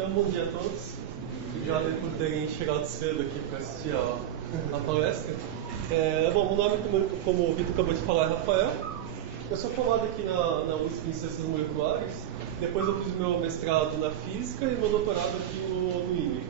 Então, bom dia a todos. Obrigado por terem chegado cedo aqui para assistir a palestra. Bom, meu nome, como o Vitor acabou de falar, é Rafael. Eu sou formado aqui na USP em Ciências Moleculares. Depois eu fiz meu mestrado na Física e meu doutorado aqui no IME.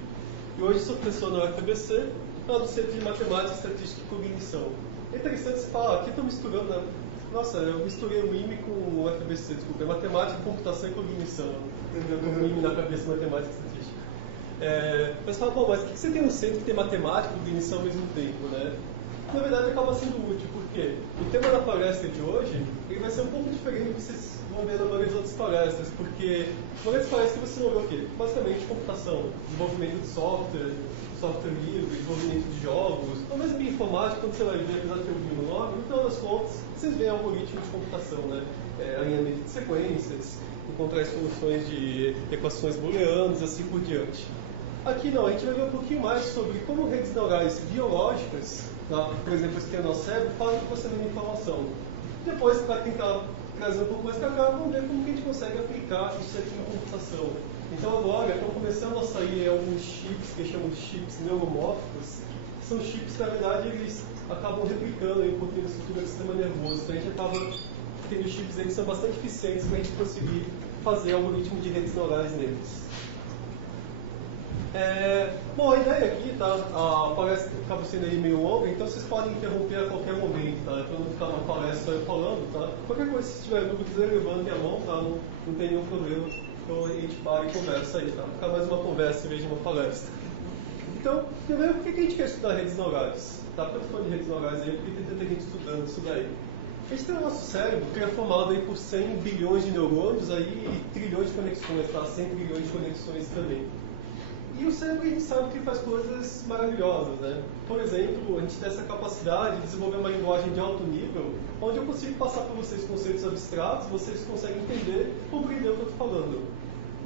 E hoje sou professor na UFABC, lá do Centro de Matemática, Estatística e Cognição. É interessante se falar, aqui estou misturando, né? Nossa, eu misturei o IME com o UFABC, desculpa, é Matemática, Computação e Cognição. O IME na cabeça, Matemática e Estatística. Mas fala, bom, mas o que você tem no centro que tem Matemática e Cognição ao mesmo tempo, né? Na verdade, acaba sendo útil, porque o tema da palestra de hoje ele vai ser um pouco diferente do que vocês vão ver na maioria das outras palestras, porque na maioria das palestras você vai ver o quê? Basicamente, computação, desenvolvimento de software livre, desenvolvimento de jogos, ou mesmo bioinformática, quando você vai ver, apesar de ter ouvido o nome, no final das contas, vocês veem algoritmos de computação, né? Alinhamento de sequências, encontrar soluções de equações booleanas, assim por diante. Aqui não, a gente vai ver um pouquinho mais sobre como redes neurais biológicas, por exemplo, esse que é o nosso cérebro, fazem o processamento de informação. Depois, para tentar trazer um pouco mais para cá, vamos ver como que a gente consegue aplicar isso aqui na computação. Então agora estão começando a sair alguns chips que chamam de chips neuromórficos, que são chips que na verdade eles acabam replicando um pouquinho a estrutura do sistema nervoso. Então a gente acaba tendo chips aí que são bastante eficientes para a gente conseguir fazer algoritmos de redes neurais neles. Bom, a ideia aqui, tá? A palestra acaba sendo aí meio longa, então vocês podem interromper a qualquer momento, tá? Para não ficar uma palestra só eu falando, tá? Qualquer coisa, se tiver dúvidas, levantem a mão, tá? Não tem nenhum problema. Então a gente para e conversa aí, tá? Ficar mais uma conversa em vez de uma palestra. Então, primeiro, por que a gente quer estudar redes neurais? Tá? Por que eu estou falando de redes neurais aí? Porque tem tanta gente estudando isso daí. A gente tem o nosso cérebro, que é formado aí por 100 bilhões de neurônios aí, e trilhões de conexões, tá? 100 trilhões de conexões também. E o cérebro, a gente sabe que ele faz coisas maravilhosas, né? Por exemplo, a gente tem essa capacidade de desenvolver uma linguagem de alto nível, onde eu consigo passar para vocês conceitos abstratos, vocês conseguem entender, compreender o que eu estou falando.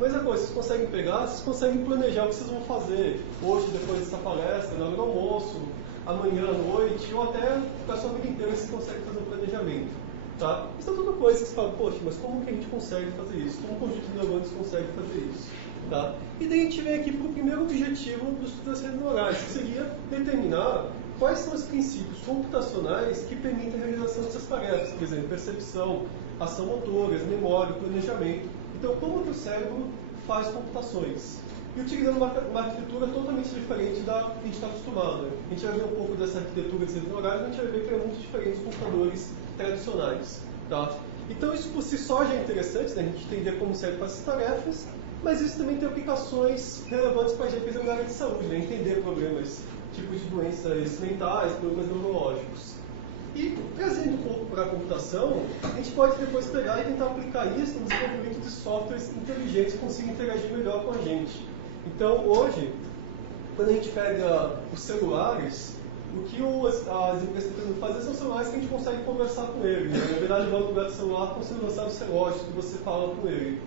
Mas a coisa, vocês conseguem pegar, vocês conseguem planejar o que vocês vão fazer hoje, depois dessa palestra, na hora do almoço, amanhã à noite, ou até a sua vida inteira vocês conseguem fazer um planejamento. Tá? Isso é tudo coisa que você fala, poxa, mas como que a gente consegue fazer isso? Como um conjunto de neurônios consegue fazer isso? Tá? E daí a gente vem aqui para o primeiro objetivo do estudo das redes neurais, que seria determinar quais são os princípios computacionais que permitem a realização dessas tarefas, por exemplo, percepção, ação motoras, memória, planejamento. Então, como que o cérebro faz computações? E utilizando uma arquitetura totalmente diferente da que a gente está acostumado. A gente vai ver um pouco dessa arquitetura de redes neurais, a gente vai ver que é muito diferente dos computadores tradicionais. Tá? Então, isso por si só já é interessante, né? A gente entender como o cérebro faz essas tarefas, mas isso também tem aplicações relevantes para a gente, por exemplo, na área de saúde, né? Entender problemas, tipos de doenças mentais, problemas neurológicos. E, trazendo um pouco para a computação, a gente pode depois pegar e tentar aplicar isso no desenvolvimento de softwares inteligentes que consigam interagir melhor com a gente. Então, hoje, quando a gente pega os celulares, o que as empresas estão tentando fazer são celulares que a gente consegue conversar com ele. Né? Na verdade, no lugar do celular, estão sendo lançados relógios que você fala com ele.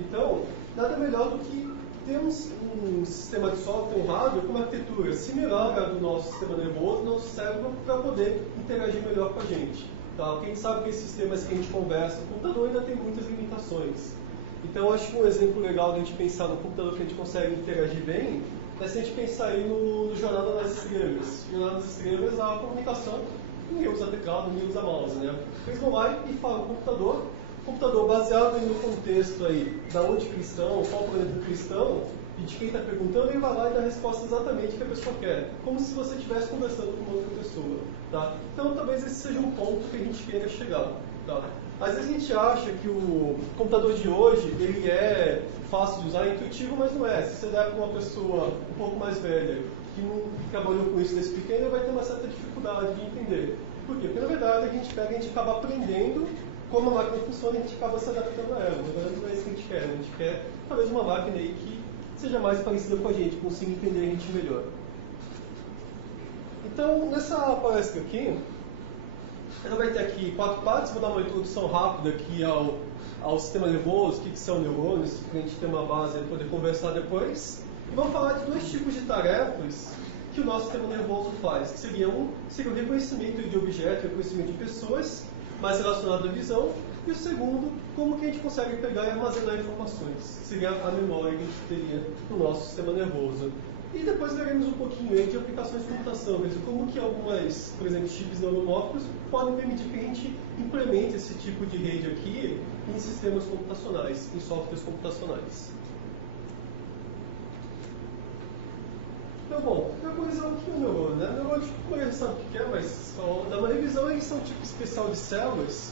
Então, nada melhor do que ter um sistema de software, um hardware, com uma arquitetura similar à do nosso sistema nervoso, do nosso cérebro, para poder interagir melhor com a gente. Tá? Porque a gente sabe que esses sistemas que a gente conversa no computador ainda tem muitas limitações. Então, acho que um exemplo legal de a gente pensar no computador que a gente consegue interagir bem é se a gente pensar aí no Jornada nas Estrelas. Jornada nas Estrelas, a comunicação, ninguém usa teclado, ninguém usa mouse, né? Eles vão lá e falam o computador baseado no contexto aí, da onde que eles estão, qual planeta que eles estão, e de quem está perguntando, ele vai lá e dá a resposta exatamente que a pessoa quer, como se você estivesse conversando com uma outra pessoa. Tá? Então, talvez esse seja um ponto que a gente queira chegar. Tá? Às vezes a gente acha que o computador de hoje ele é fácil de usar, é intuitivo, mas não é. Se você der para uma pessoa um pouco mais velha, que não trabalhou com isso desde pequeno, ele vai ter uma certa dificuldade de entender. Por quê? Porque, na verdade, a gente acaba aprendendo como a máquina funciona e a gente acaba se adaptando a ela. Na verdade, não é isso que a gente quer. A gente quer, talvez, uma máquina aí que seja mais parecida com a gente, consiga entender a gente melhor. Então, nessa palestra aqui, ela vai ter aqui 4 partes. Vou dar uma introdução rápida aqui ao sistema nervoso, o que são neurônios, para a gente ter uma base para poder conversar depois. E vamos falar de 2 tipos de tarefas que o nosso sistema nervoso faz, que seria o reconhecimento de objetos, reconhecimento de pessoas, mais relacionado à visão. E o segundo, como que a gente consegue pegar e armazenar informações. Seria a memória que a gente teria no nosso sistema nervoso. E depois veremos um pouquinho aí de aplicações de computação, como que algumas, por exemplo, chips neuromórficos podem permitir que a gente implemente esse tipo de rede aqui em sistemas computacionais, em softwares computacionais. Então, bom, depois é o que é o neurônio, né? O neurônio, como a gente sabe o que é, mas só dar uma revisão, eles são um tipo especial de células.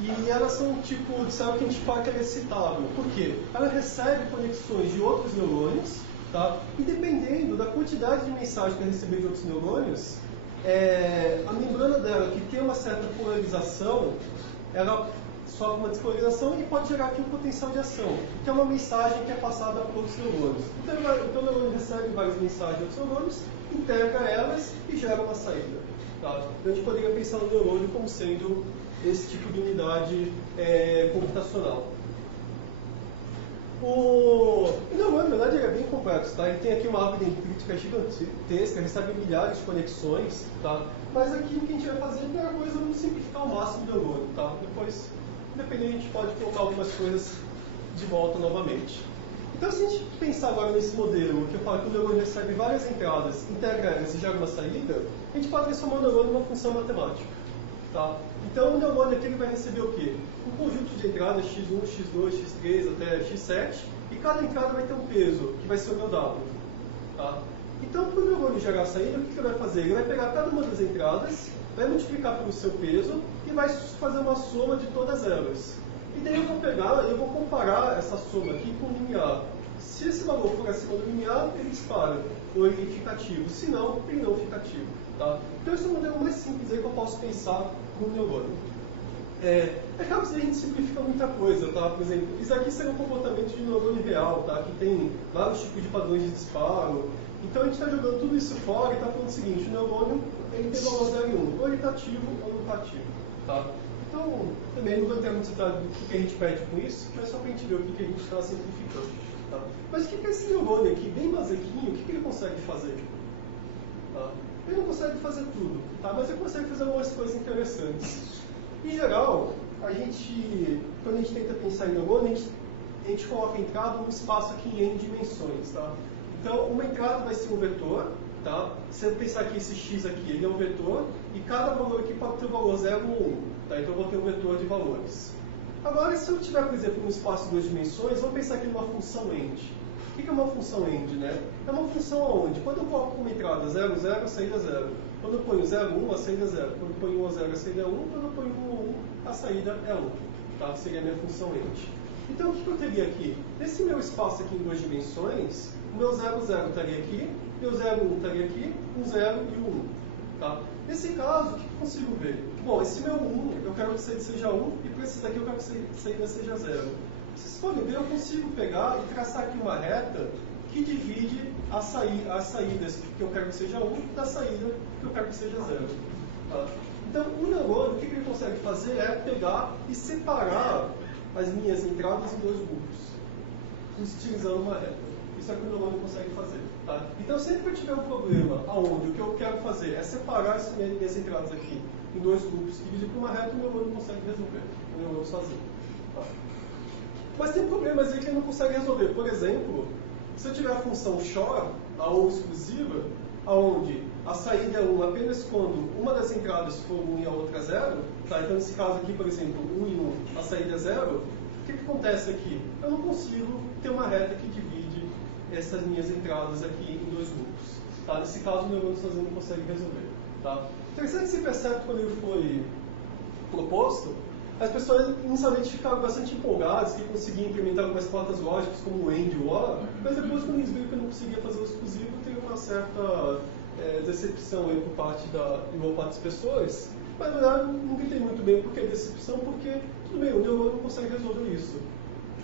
E elas são um tipo de célula que a gente fala que ela é excitável. Por quê? Ela recebe conexões de outros neurônios, tá? E dependendo da quantidade de mensagem que ela receber de outros neurônios, a membrana dela, que tem uma certa polarização, ela sofre uma despolarização e pode gerar aqui um potencial de ação, que é uma mensagem que é passada por outros neurônios. Então o neurônio recebe várias mensagens de outros neurônios, integra elas e gera uma saída. Tá? Então a gente poderia pensar no neurônio como sendo esse tipo de unidade computacional. O neurônio, na verdade, ele é bem complexo. Tá? Ele tem aqui uma árvore dendrítica gigantesca, recebe milhares de conexões. Tá? Mas aqui o que a gente vai fazer, a primeira coisa, é simplificar ao máximo o neurônio. Tá? Depois, independente, a gente pode colocar algumas coisas de volta novamente. Então, se a gente pensar agora nesse modelo, que eu falo que o neurônio recebe várias entradas, integra elas e gera uma saída, a gente pode transformar o neurônio numa função matemática. Tá? Então, o neurônio aqui ele vai receber o quê? Um conjunto de entradas x1, x2, x3 até x7, e cada entrada vai ter um peso, que vai ser o meu W. Tá? Então, para o neurônio gerar a saída, o que ele vai fazer? Ele vai pegar cada uma das entradas, vai multiplicar pelo seu peso e vai fazer uma soma de todas elas. E daí eu vou pegar e eu vou comparar essa soma aqui com o limiar. Se esse valor for acima do limiar, ele dispara, ou ele fica ativo. Se não, ele não fica ativo. Tá? Então esse é o modelo mais simples aí que eu posso pensar com o neurônio. É claro que a gente simplifica muita coisa, tá? Por exemplo, isso aqui seria um comportamento de neurônio real, tá? Que tem vários tipos de padrões de disparo. Então a gente está jogando tudo isso fora e está falando o seguinte, o neurônio ele tem valor 0 e 1, ou ele está ativo ou não está ativo. Tá? Então, também não vou entrar muito detalhe do que a gente pede com isso, mas só para a gente ver o que a gente está simplificando. Tá? Mas o que é esse neurônio aqui, bem basiquinho, o que ele consegue fazer? Tá? Ele não consegue fazer tudo, tá? Mas ele consegue fazer algumas coisas interessantes. Em geral, quando a gente tenta pensar em neurônio, a gente coloca a entrada num espaço aqui em n dimensões. Tá? Então, uma entrada vai ser um vetor. Tá? Se você pensar que esse x aqui ele é um vetor, e cada valor aqui pode ter o valor 0 ou 1. Tá? Então eu vou ter um vetor de valores. Agora, se eu tiver, por exemplo, um espaço de 2 dimensões, vamos pensar aqui numa função end. O que é uma função end? Né? É uma função onde, quando eu coloco como entrada 0, 0, a saída é 0. Quando eu ponho 0, 1, a saída é 0. Quando eu ponho 1 a 0, a saída é 1. Quando eu ponho 1 a 1, a saída é 1. Tá? Seria a minha função end. Então, o que eu teria aqui? Nesse meu espaço aqui em 2 dimensões, o meu 0, 0 estaria aqui, meu 0, 1 estaria aqui, um 0 e o 1. Tá? Nesse caso, o que eu consigo ver? Bom, esse meu 1, eu quero que a saída seja 1, e para esse daqui eu quero que a saída seja 0. Vocês podem ver, eu consigo pegar e traçar aqui uma reta que divide as saídas que eu quero que seja 1 da saída que eu quero que seja 0. Tá? Então, o neurônio, o que ele consegue fazer é pegar e separar as minhas entradas em 2 grupos, utilizando uma reta. Isso é o que o neurônio consegue fazer. Tá? Então, sempre que eu tiver um problema onde o que eu quero fazer é separar essas minhas entradas aqui em 2 grupos, dividir por uma reta, o neurônio consegue resolver. O neurônio sozinho. Tá? Mas tem problemas aí que ele não consegue resolver. Por exemplo, se eu tiver a função XOR, a ou exclusiva, onde a saída é 1 apenas quando uma das entradas for 1 e a outra 0, tá? Então nesse caso aqui, por exemplo, 1 e 1, a saída é 0, o que acontece aqui? Eu não consigo ter uma reta que divide essas minhas entradas aqui em 2 grupos. Tá? Nesse caso o neurônio sozinho não consegue resolver. Tá? Interessante esse percepto quando ele foi proposto, as pessoas inicialmente ficaram bastante empolgadas que conseguiam implementar algumas portas lógicas como o AND e o OR, mas depois quando eles viram que eu não conseguia fazer o exclusivo, teve uma certa decepção aí por parte da boa parte das pessoas. Mas na verdade não entendi muito bem por que decepção, porque tudo bem, o neurônio não consegue resolver isso.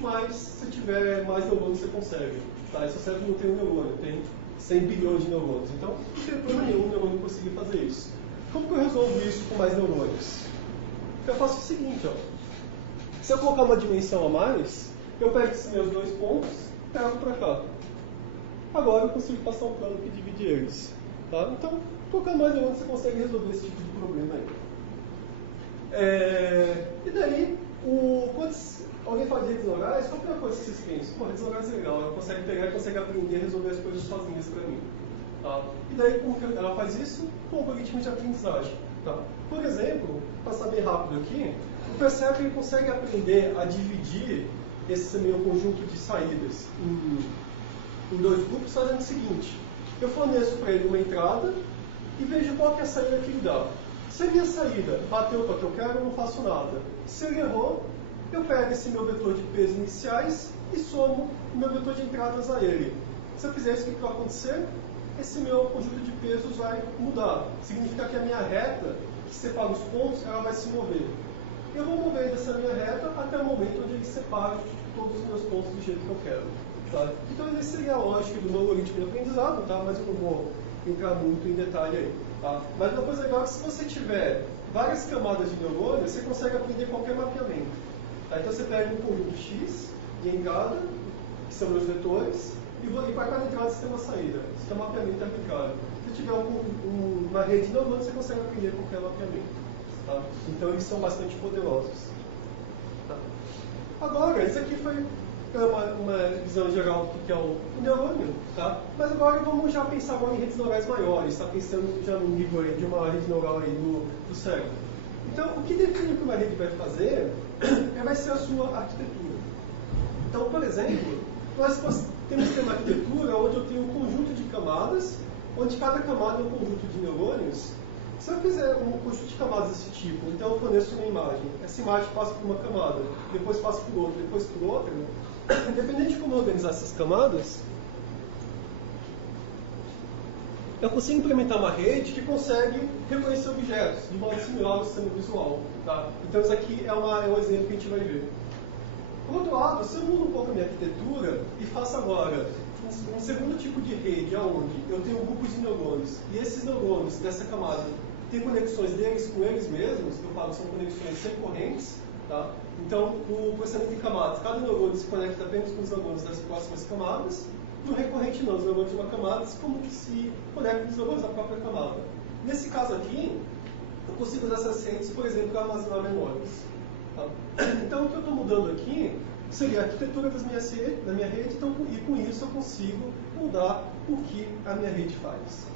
Mas se tiver mais neurônios você consegue. Tá? Isso serve não tem um neurônio, tem 100 bilhões de neurônios. Então não tem problema nenhum o neurônio conseguir fazer isso. Como que eu resolvo isso com mais neurônios? Eu faço o seguinte, ó. Se eu colocar uma dimensão a mais, eu pego esses meus 2 pontos e trago para cá. Agora eu consigo passar um plano que divide eles. Tá? Então, colocando mais neurônios você consegue resolver esse tipo de problema aí. E daí, quando alguém fala de redes neurais, qual que é a coisa que vocês pensam? Pô, redes neurais é legal, ela consegue pegar e consegue aprender a resolver as coisas sozinhas para mim. Tá? E daí, como que ela faz isso? Com algoritmos de aprendizagem. Tá? Por exemplo, passar bem rápido aqui, o Perceptron ele consegue aprender a dividir esse meu conjunto de saídas em dois grupos, fazendo o seguinte: eu forneço para ele uma entrada e vejo qual que é a saída que ele dá. Se a minha saída bateu para o que eu quero, eu não faço nada. Se ele errou, eu pego esse meu vetor de peso iniciais e somo o meu vetor de entradas a ele. Se eu fizer isso, o que vai acontecer? Esse meu conjunto de pesos vai mudar. Significa que a minha reta, que separa os pontos, ela vai se mover. Eu vou mover dessa minha reta até o momento onde ele separa todos os meus pontos do jeito que eu quero. Tá? Então, essa seria a lógica do meu algoritmo de aprendizado, tá? Mas eu não vou entrar muito em detalhe aí. Tá? Mas uma coisa legal é que se você tiver várias camadas de neurônio, você consegue aprender qualquer mapeamento. Tá? Então, você pega um conjunto X de entrada, que são meus vetores, e para cada entrada você tem uma saída. Isso é um mapeamento arbitrário. Se tiver uma rede de neurônios, você consegue aprender qualquer mapeamento. Tá? Então, eles são bastante poderosos. Tá? Agora, isso aqui foi uma visão geral do que é o neurônio. Tá? Mas agora vamos já pensar agora em redes neurais maiores. Está pensando já no nível aí de uma rede neural aí do cérebro. Então, o que define o que uma rede vai fazer vai ser a sua arquitetura. Então, por exemplo, nós temos uma arquitetura onde eu tenho um conjunto de camadas, onde cada camada é um conjunto de neurônios. Se eu fizer um conjunto de camadas desse tipo, então eu forneço uma imagem, essa imagem passa por uma camada, depois passa por outra, depois por outra, independente de como eu organizar essas camadas, eu consigo implementar uma rede que consegue reconhecer objetos de modo similar ao sistema visual. Tá? Então isso aqui é um exemplo que a gente vai ver. Por outro lado, se eu mudo um pouco a minha arquitetura e faço agora um segundo tipo de rede, onde eu tenho grupos de neurônios, e esses neurônios dessa camada têm conexões deles com eles mesmos, que eu falo são conexões recorrentes. Tá? Então, no processamento em camadas, cada neurônio se conecta apenas com os neurônios das próximas camadas. No recorrente não, os neurônios de uma camada como que se conectam com os neurônios da própria camada. Nesse caso aqui, eu consigo usar essas redes, por exemplo, para armazenar memórias. Tá? Então, o que eu estou mudando aqui seria a arquitetura da minha rede, então, e com isso eu consigo mudar o que a minha rede faz.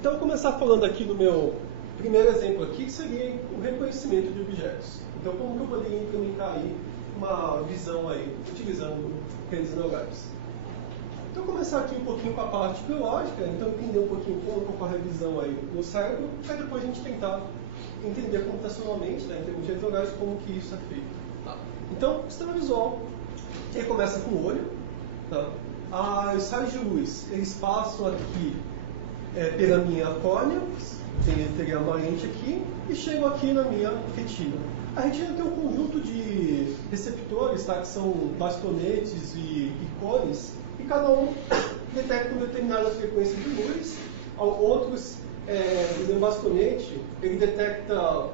Então, eu vou começar falando aqui do meu primeiro exemplo aqui, que seria o reconhecimento de objetos. Então, como que eu poderia implementar aí uma visão aí, utilizando redes neurais? Então, eu vou começar aqui um pouquinho com a parte biológica, então entender um pouquinho como ocorre a visão aí no cérebro, para depois a gente tentar entender computacionalmente, né, em termos de redes neurais, como que isso é feito. Tá? Então, o sistema visual, ele começa com o olho. Tá? Os raios de luz, eles passam aqui pela minha córnea, teria uma lente aqui, e chegam aqui na minha retina. A retina tem um conjunto de receptores, tá, que são bastonetes e cones, e cada um detecta uma determinada frequência de luz. Outros, por exemplo, o bastonete, ele detecta,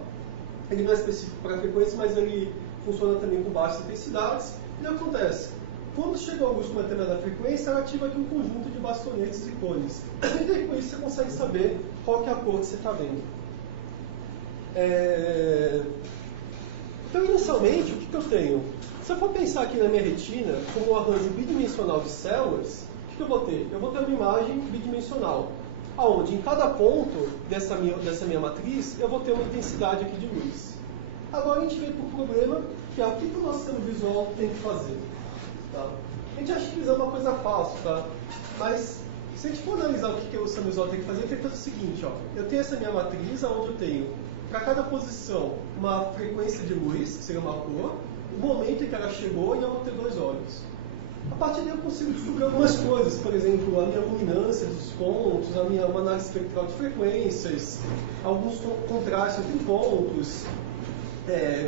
ele não é específico para a frequência, mas ele funciona também com baixas intensidades. E o que acontece? Quando chega a luz com uma determinada frequência, ela ativa aqui um conjunto de bastonetes e cones. E daí, com isso, você consegue saber qual que é a cor que você está vendo. Então, inicialmente, o que eu tenho? Se eu for pensar aqui na minha retina como um arranjo bidimensional de células, o que eu vou ter? Eu vou ter uma imagem bidimensional, onde em cada ponto dessa minha matriz, eu vou ter uma intensidade aqui de luz. Agora a gente vem para o problema, que é o que o nosso sistema visual tem que fazer. Tá? A gente acha que isso é uma coisa fácil, tá? Mas se a gente for analisar o que o sistema visual tem que fazer, ele tem que fazer o seguinte: ó, eu tenho essa minha matriz, onde eu tenho, para cada posição, uma frequência de luz, que seria uma cor, o momento em que ela chegou, e eu vou ter dois olhos. A partir daí eu consigo descobrir algumas coisas, por exemplo, a minha luminância dos pontos, uma análise espectral de frequências, alguns contrastes entre pontos,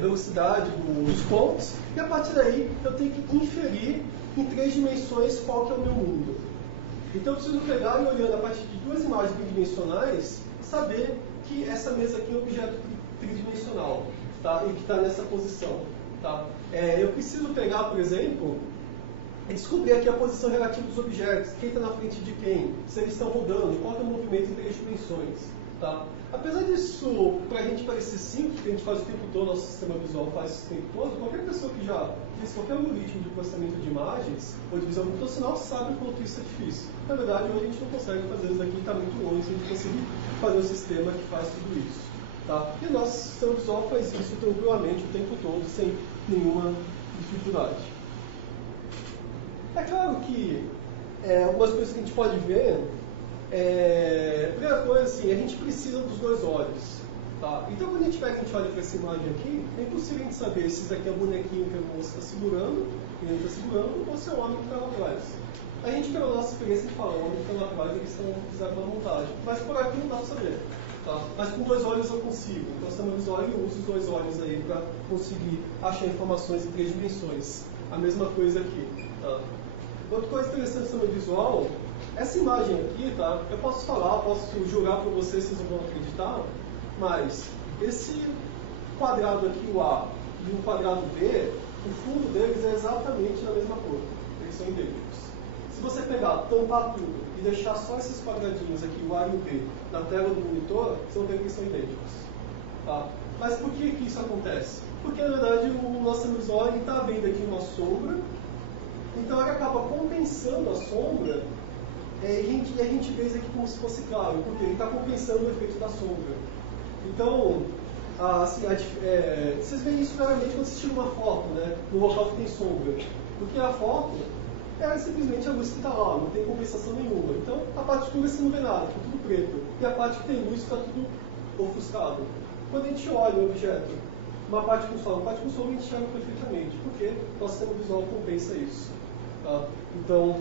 velocidade dos pontos, e a partir daí eu tenho que inferir em 3 dimensões qual que é o meu mundo. Então eu preciso pegar e olhando a partir de 2 imagens bidimensionais, saber que essa mesa aqui é um objeto tridimensional, tá? E que está nessa posição. Tá? Eu preciso pegar, por exemplo, descobrir aqui a posição relativa dos objetos, quem está na frente de quem, se eles estão rodando, qual é o movimento em 3 dimensões. Tá? Apesar disso, para a gente parecer simples, que a gente faz o tempo todo, nosso sistema visual faz isso o tempo todo, qualquer pessoa que já fez qualquer algoritmo de processamento de imagens ou de visão computacional sabe o quanto isso é difícil. Na verdade, hoje a gente não consegue fazer isso daqui, está muito longe de a gente conseguir fazer um sistema que faz tudo isso. Tá? E o nosso sistema visual faz isso tranquilamente o tempo todo, sem nenhuma dificuldade. É claro que algumas coisas que a gente pode ver, primeira coisa, assim, a gente precisa dos 2 olhos. Tá? Então, quando a gente olha para essa imagem aqui, é impossível a gente saber se isso aqui é um bonequinho que a moça está segurando, que ele está segurando, ou se é o homem que está lá atrás. A gente, pela nossa experiência, fala, o homem que está lá atrás, eles fizeram uma montagem. Mas por aqui não dá para saber. Tá? Mas com 2 olhos eu consigo. Então, o sistema visual eu uso os 2 olhos aí para conseguir achar informações em 3 dimensões. A mesma coisa aqui. Tá? Outra coisa interessante do sistema visual, essa imagem aqui, tá? Eu posso falar, posso jurar para vocês, vocês não vão acreditar, mas esse quadrado aqui, o A, e o quadrado B, o fundo deles é exatamente da mesma cor. Eles são idênticos. Se você pegar, tampar tudo e deixar só esses quadradinhos aqui, o A e o B, na tela do monitor, você vai ver que eles são idênticos. Tá? Mas por que isso acontece? Porque, na verdade, o nosso visual está vendo aqui uma sombra, então ele acaba compensando a sombra, e a gente vê isso aqui como se fosse claro, porque ele está compensando o efeito da sombra. Então, assim, vocês veem isso claramente quando vocês tiram uma foto, né, no local que tem sombra. Porque a foto é simplesmente a luz que está lá, não tem compensação nenhuma. Então, a parte escura você não vê nada, fica tudo preto. E a parte que tem luz está tudo ofuscado. Quando a gente olha o objeto, uma parte com sol, uma parte com sombra, a gente enxerga perfeitamente, porque o nosso sistema visual compensa isso. Tá? Então,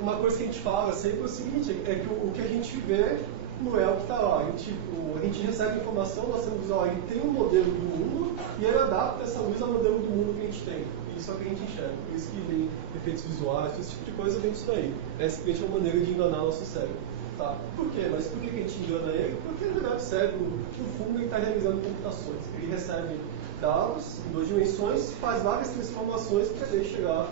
uma coisa que a gente fala sempre é o seguinte, é que o que a gente vê não é o que está lá. A gente recebe informação, nosso sistema visual ele tem um modelo do mundo e ele adapta essa luz ao modelo do mundo que a gente tem. Isso é o que a gente enxerga. Por isso que vem efeitos visuais, esse tipo de coisa vem disso daí. É simplesmente uma maneira de enganar nosso cérebro. Tá? Por quê? Mas por que a gente engana ele? Porque, na verdade, o cérebro, no fundo, ele está realizando computações. Ele recebe dados em 2 dimensões, faz várias transformações para ele chegar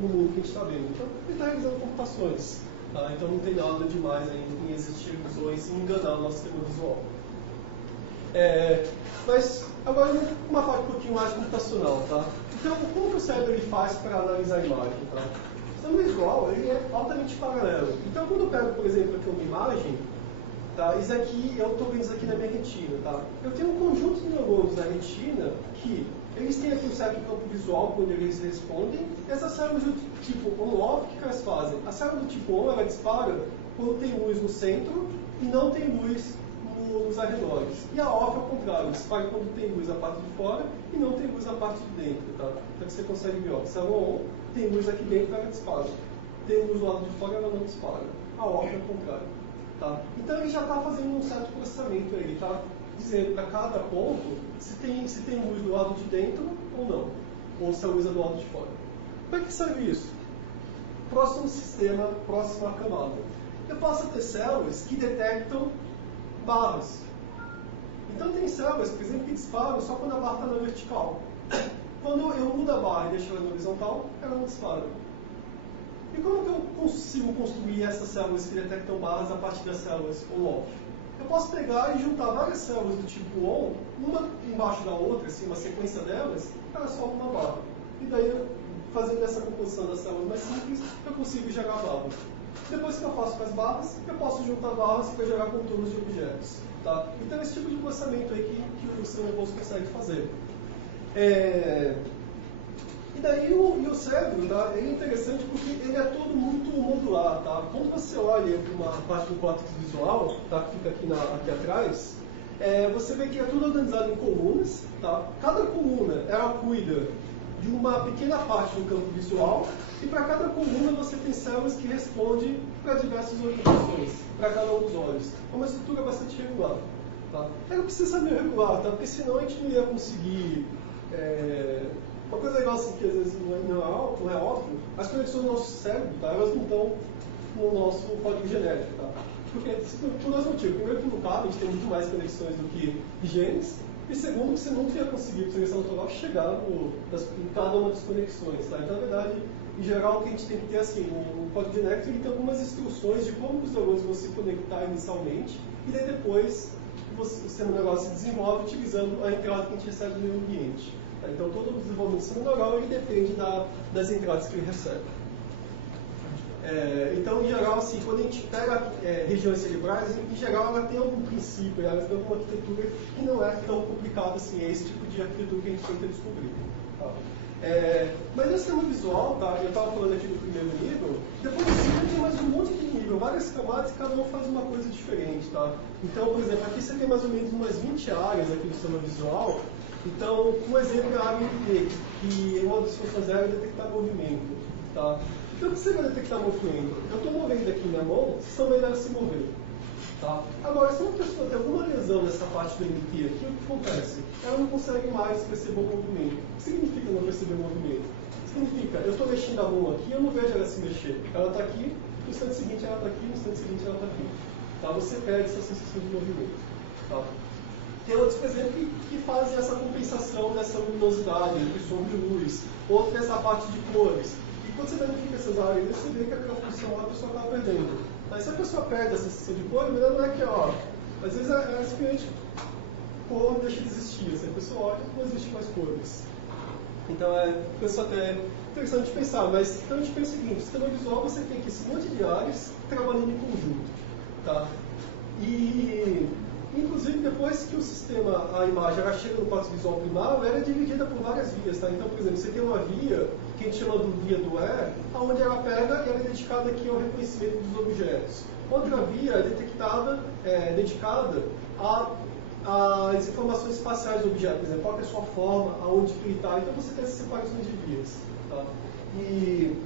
no mundo que a gente está vendo. Então, ele está realizando computações. Tá? Então, não tem nada demais em existir ilusões e enganar o nosso sistema visual. Mas, agora, uma parte um pouquinho mais computacional. Tá? Então, como que o cérebro ele faz para analisar a imagem? Tá? O sistema visual ele é altamente paralelo. Então, quando eu pego, por exemplo, aqui uma imagem, tá? Isso aqui, eu estou vendo isso aqui na minha retina. Tá? Eu tenho um conjunto de neurônios na retina que eles têm aqui um certo campo visual quando eles respondem. Essas células do tipo on-off, o que elas fazem? A célula do tipo on, ela dispara quando tem luz no centro e não tem luz nos arredores. E a off, ao contrário, dispara quando tem luz na parte de fora e não tem luz na parte de dentro. Tá? Então você consegue ver, ó, a célula on tem luz aqui dentro, ela dispara. Tem luz do lado de fora, ela não dispara. A off é o contrário. Tá? Então ele já está fazendo um certo processamento, ele está dizendo para cada ponto se tem luz do lado de dentro ou não, ou se a luz é do lado de fora. Para que serve isso? Próximo sistema, próxima camada. Eu posso ter células que detectam barras. Então tem células, por exemplo, que disparam só quando a barra está na vertical. Quando eu mudo a barra e deixo ela na horizontal, ela não dispara. E como que eu consigo construir essas células que detectam barras a partir das células on-off? Eu posso pegar e juntar várias células do tipo on, uma embaixo da outra, assim, uma sequência delas, elas formam uma barra. E daí, fazendo essa composição das células mais simples, eu consigo gerar barras. Depois que eu faço com as barras, eu posso juntar barras para gerar contornos de objetos. Tá? Então, esse tipo de processamento aí que o sistema nervoso consegue fazer. E daí o cérebro, tá, ele é interessante porque ele é todo muito modular. Tá? Quando você olha para uma parte do córtex visual, tá, que fica aqui atrás, você vê que é tudo organizado em colunas. Tá? Cada coluna ela cuida de uma pequena parte do campo visual e para cada coluna você tem células que respondem para diversas orientações, para cada um dos olhos. É uma estrutura bastante regular. Tá? Ela precisa ser meio regular, tá? Porque senão a gente não ia conseguir... Uma coisa legal assim, que às vezes não é óbvio, as conexões do nosso cérebro, tá? Elas não estão no nosso código genético. Tá? Porque, por dois motivos. Primeiro que no caso a gente tem muito mais conexões do que genes, e segundo, que você nunca ia conseguir, por seleção natural, chegar em cada uma das conexões. Tá? Então, na verdade, em geral, o que a gente tem que ter, assim, o código genético ele tem algumas instruções de como os neurônios vão se conectar inicialmente, e daí depois o sistema neural se desenvolve utilizando a entrada que a gente recebe do meio ambiente. Tá? Então, todo o desenvolvimento do sistema neural ele depende das entradas que ele recebe. Então, em geral, assim, quando a gente pega regiões cerebrais, em geral ela tem algum princípio, ela tem alguma arquitetura que não é tão complicada assim, é esse tipo de arquitetura que a gente tenta descobrir. Tá? Mas no sistema visual, tá, eu estava falando aqui do primeiro nível, depois do segundo tem mais um monte de nível, várias camadas e cada um faz uma coisa diferente. Tá? Então, por exemplo, aqui você tem mais ou menos umas 20 áreas aqui do sistema visual. Então, um exemplo é a área MD, que uma das funções dela é detectar movimento. Tá? Então, o que você vai detectar movimento? Eu estou movendo aqui minha mão, vocês estão vendo ela se mover. Tá? Agora, se uma pessoa tem alguma lesão nessa parte do MT aqui, o que acontece? Ela não consegue mais perceber o movimento. O que significa não perceber o movimento? Significa, eu estou mexendo a mão aqui, eu não vejo ela se mexer. Ela está aqui, no instante seguinte ela está aqui, no instante seguinte ela está aqui. Tá? Você perde essa sensação de movimento. Tá? Tem outros, por exemplo, que fazem essa compensação dessa luminosidade, entre sombra e luz. Outro nessa parte de cores. E quando você verifica essas áreas, você vê que aquela função a pessoa está perdendo. Mas se a pessoa perde essa sensação de cor, melhor não é que, ó, às vezes ela simplesmente cor deixa de existir. Se a pessoa olha, não existe mais cores. Então isso até interessante de pensar. Mas então a gente pensa o seguinte: no sistema visual você tem aqui esse monte de áreas trabalhando em conjunto. Tá? E inclusive, depois que a imagem ela chega no córtex visual primário, ela é dividida por várias vias. Tá? Então, por exemplo, você tem uma via, que a gente chama de via do onde ela pega e ela é dedicada aqui ao reconhecimento dos objetos. Outra via é dedicada às informações espaciais do objeto, por exemplo, qual é a sua forma, aonde ele está. Então, você tem essas separações de vias. Tá? E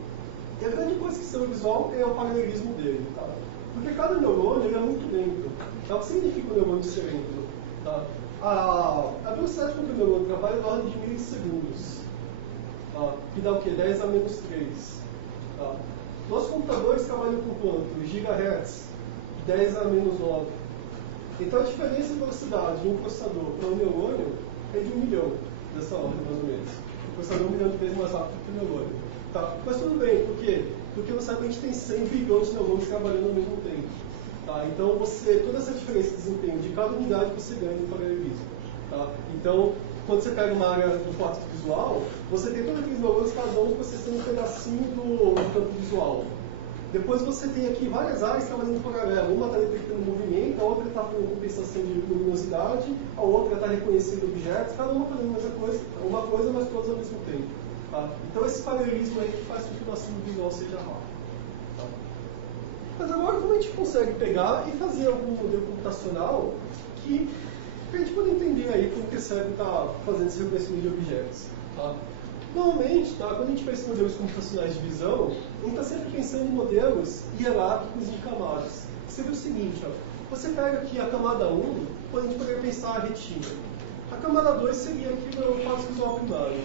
a grande coisa que o sistema visual é o paralelismo dele. Tá? Porque cada neurônio é muito lento. Então, o que significa o neurônio ser lento? Tá? A velocidade com que o neurônio trabalha é na ordem de milissegundos. Tá? Que dá o quê? 10 a menos 3. Tá? Nossos computadores trabalham com quanto? Gigahertz. 10 a menos 9. Então, a diferença de velocidade de um processador para um neurônio é de 1 milhão, dessa ordem, mais ou menos. O processador é 1 milhão de vezes mais rápido que o neurônio. Tá? Mas tudo bem, por quê? Porque você sabe que a gente tem 100 bilhões de neurônios trabalhando ao mesmo tempo. Tá? Então, toda essa diferença de desempenho de cada unidade você ganha no paralelismo. Tá? Então, quando você pega uma área do córtex visual, você tem todos aqueles neurônios, cada um processando um pedacinho do campo visual. Depois você tem aqui várias áreas trabalhando em paralelo. Uma está detectando movimento, a outra está fazendo compensação de luminosidade, a outra está reconhecendo objetos, cada uma fazendo uma coisa, mas todas ao mesmo tempo. Tá? Então, esse paralelismo aí que faz com que o nosso visual seja rápido. Tá? Mas agora, como a gente consegue pegar e fazer algum modelo computacional que a gente pode entender aí como que o cérebro está fazendo esse reconhecimento de objetos? Tá? Normalmente, tá, quando a gente pensa em modelos computacionais de visão, a gente está sempre pensando em modelos hierárquicos de camadas. Seria o seguinte, ó, você pega aqui a camada 1, a gente poderia pensar a retina. A camada 2 seria aqui o córtex visual primário.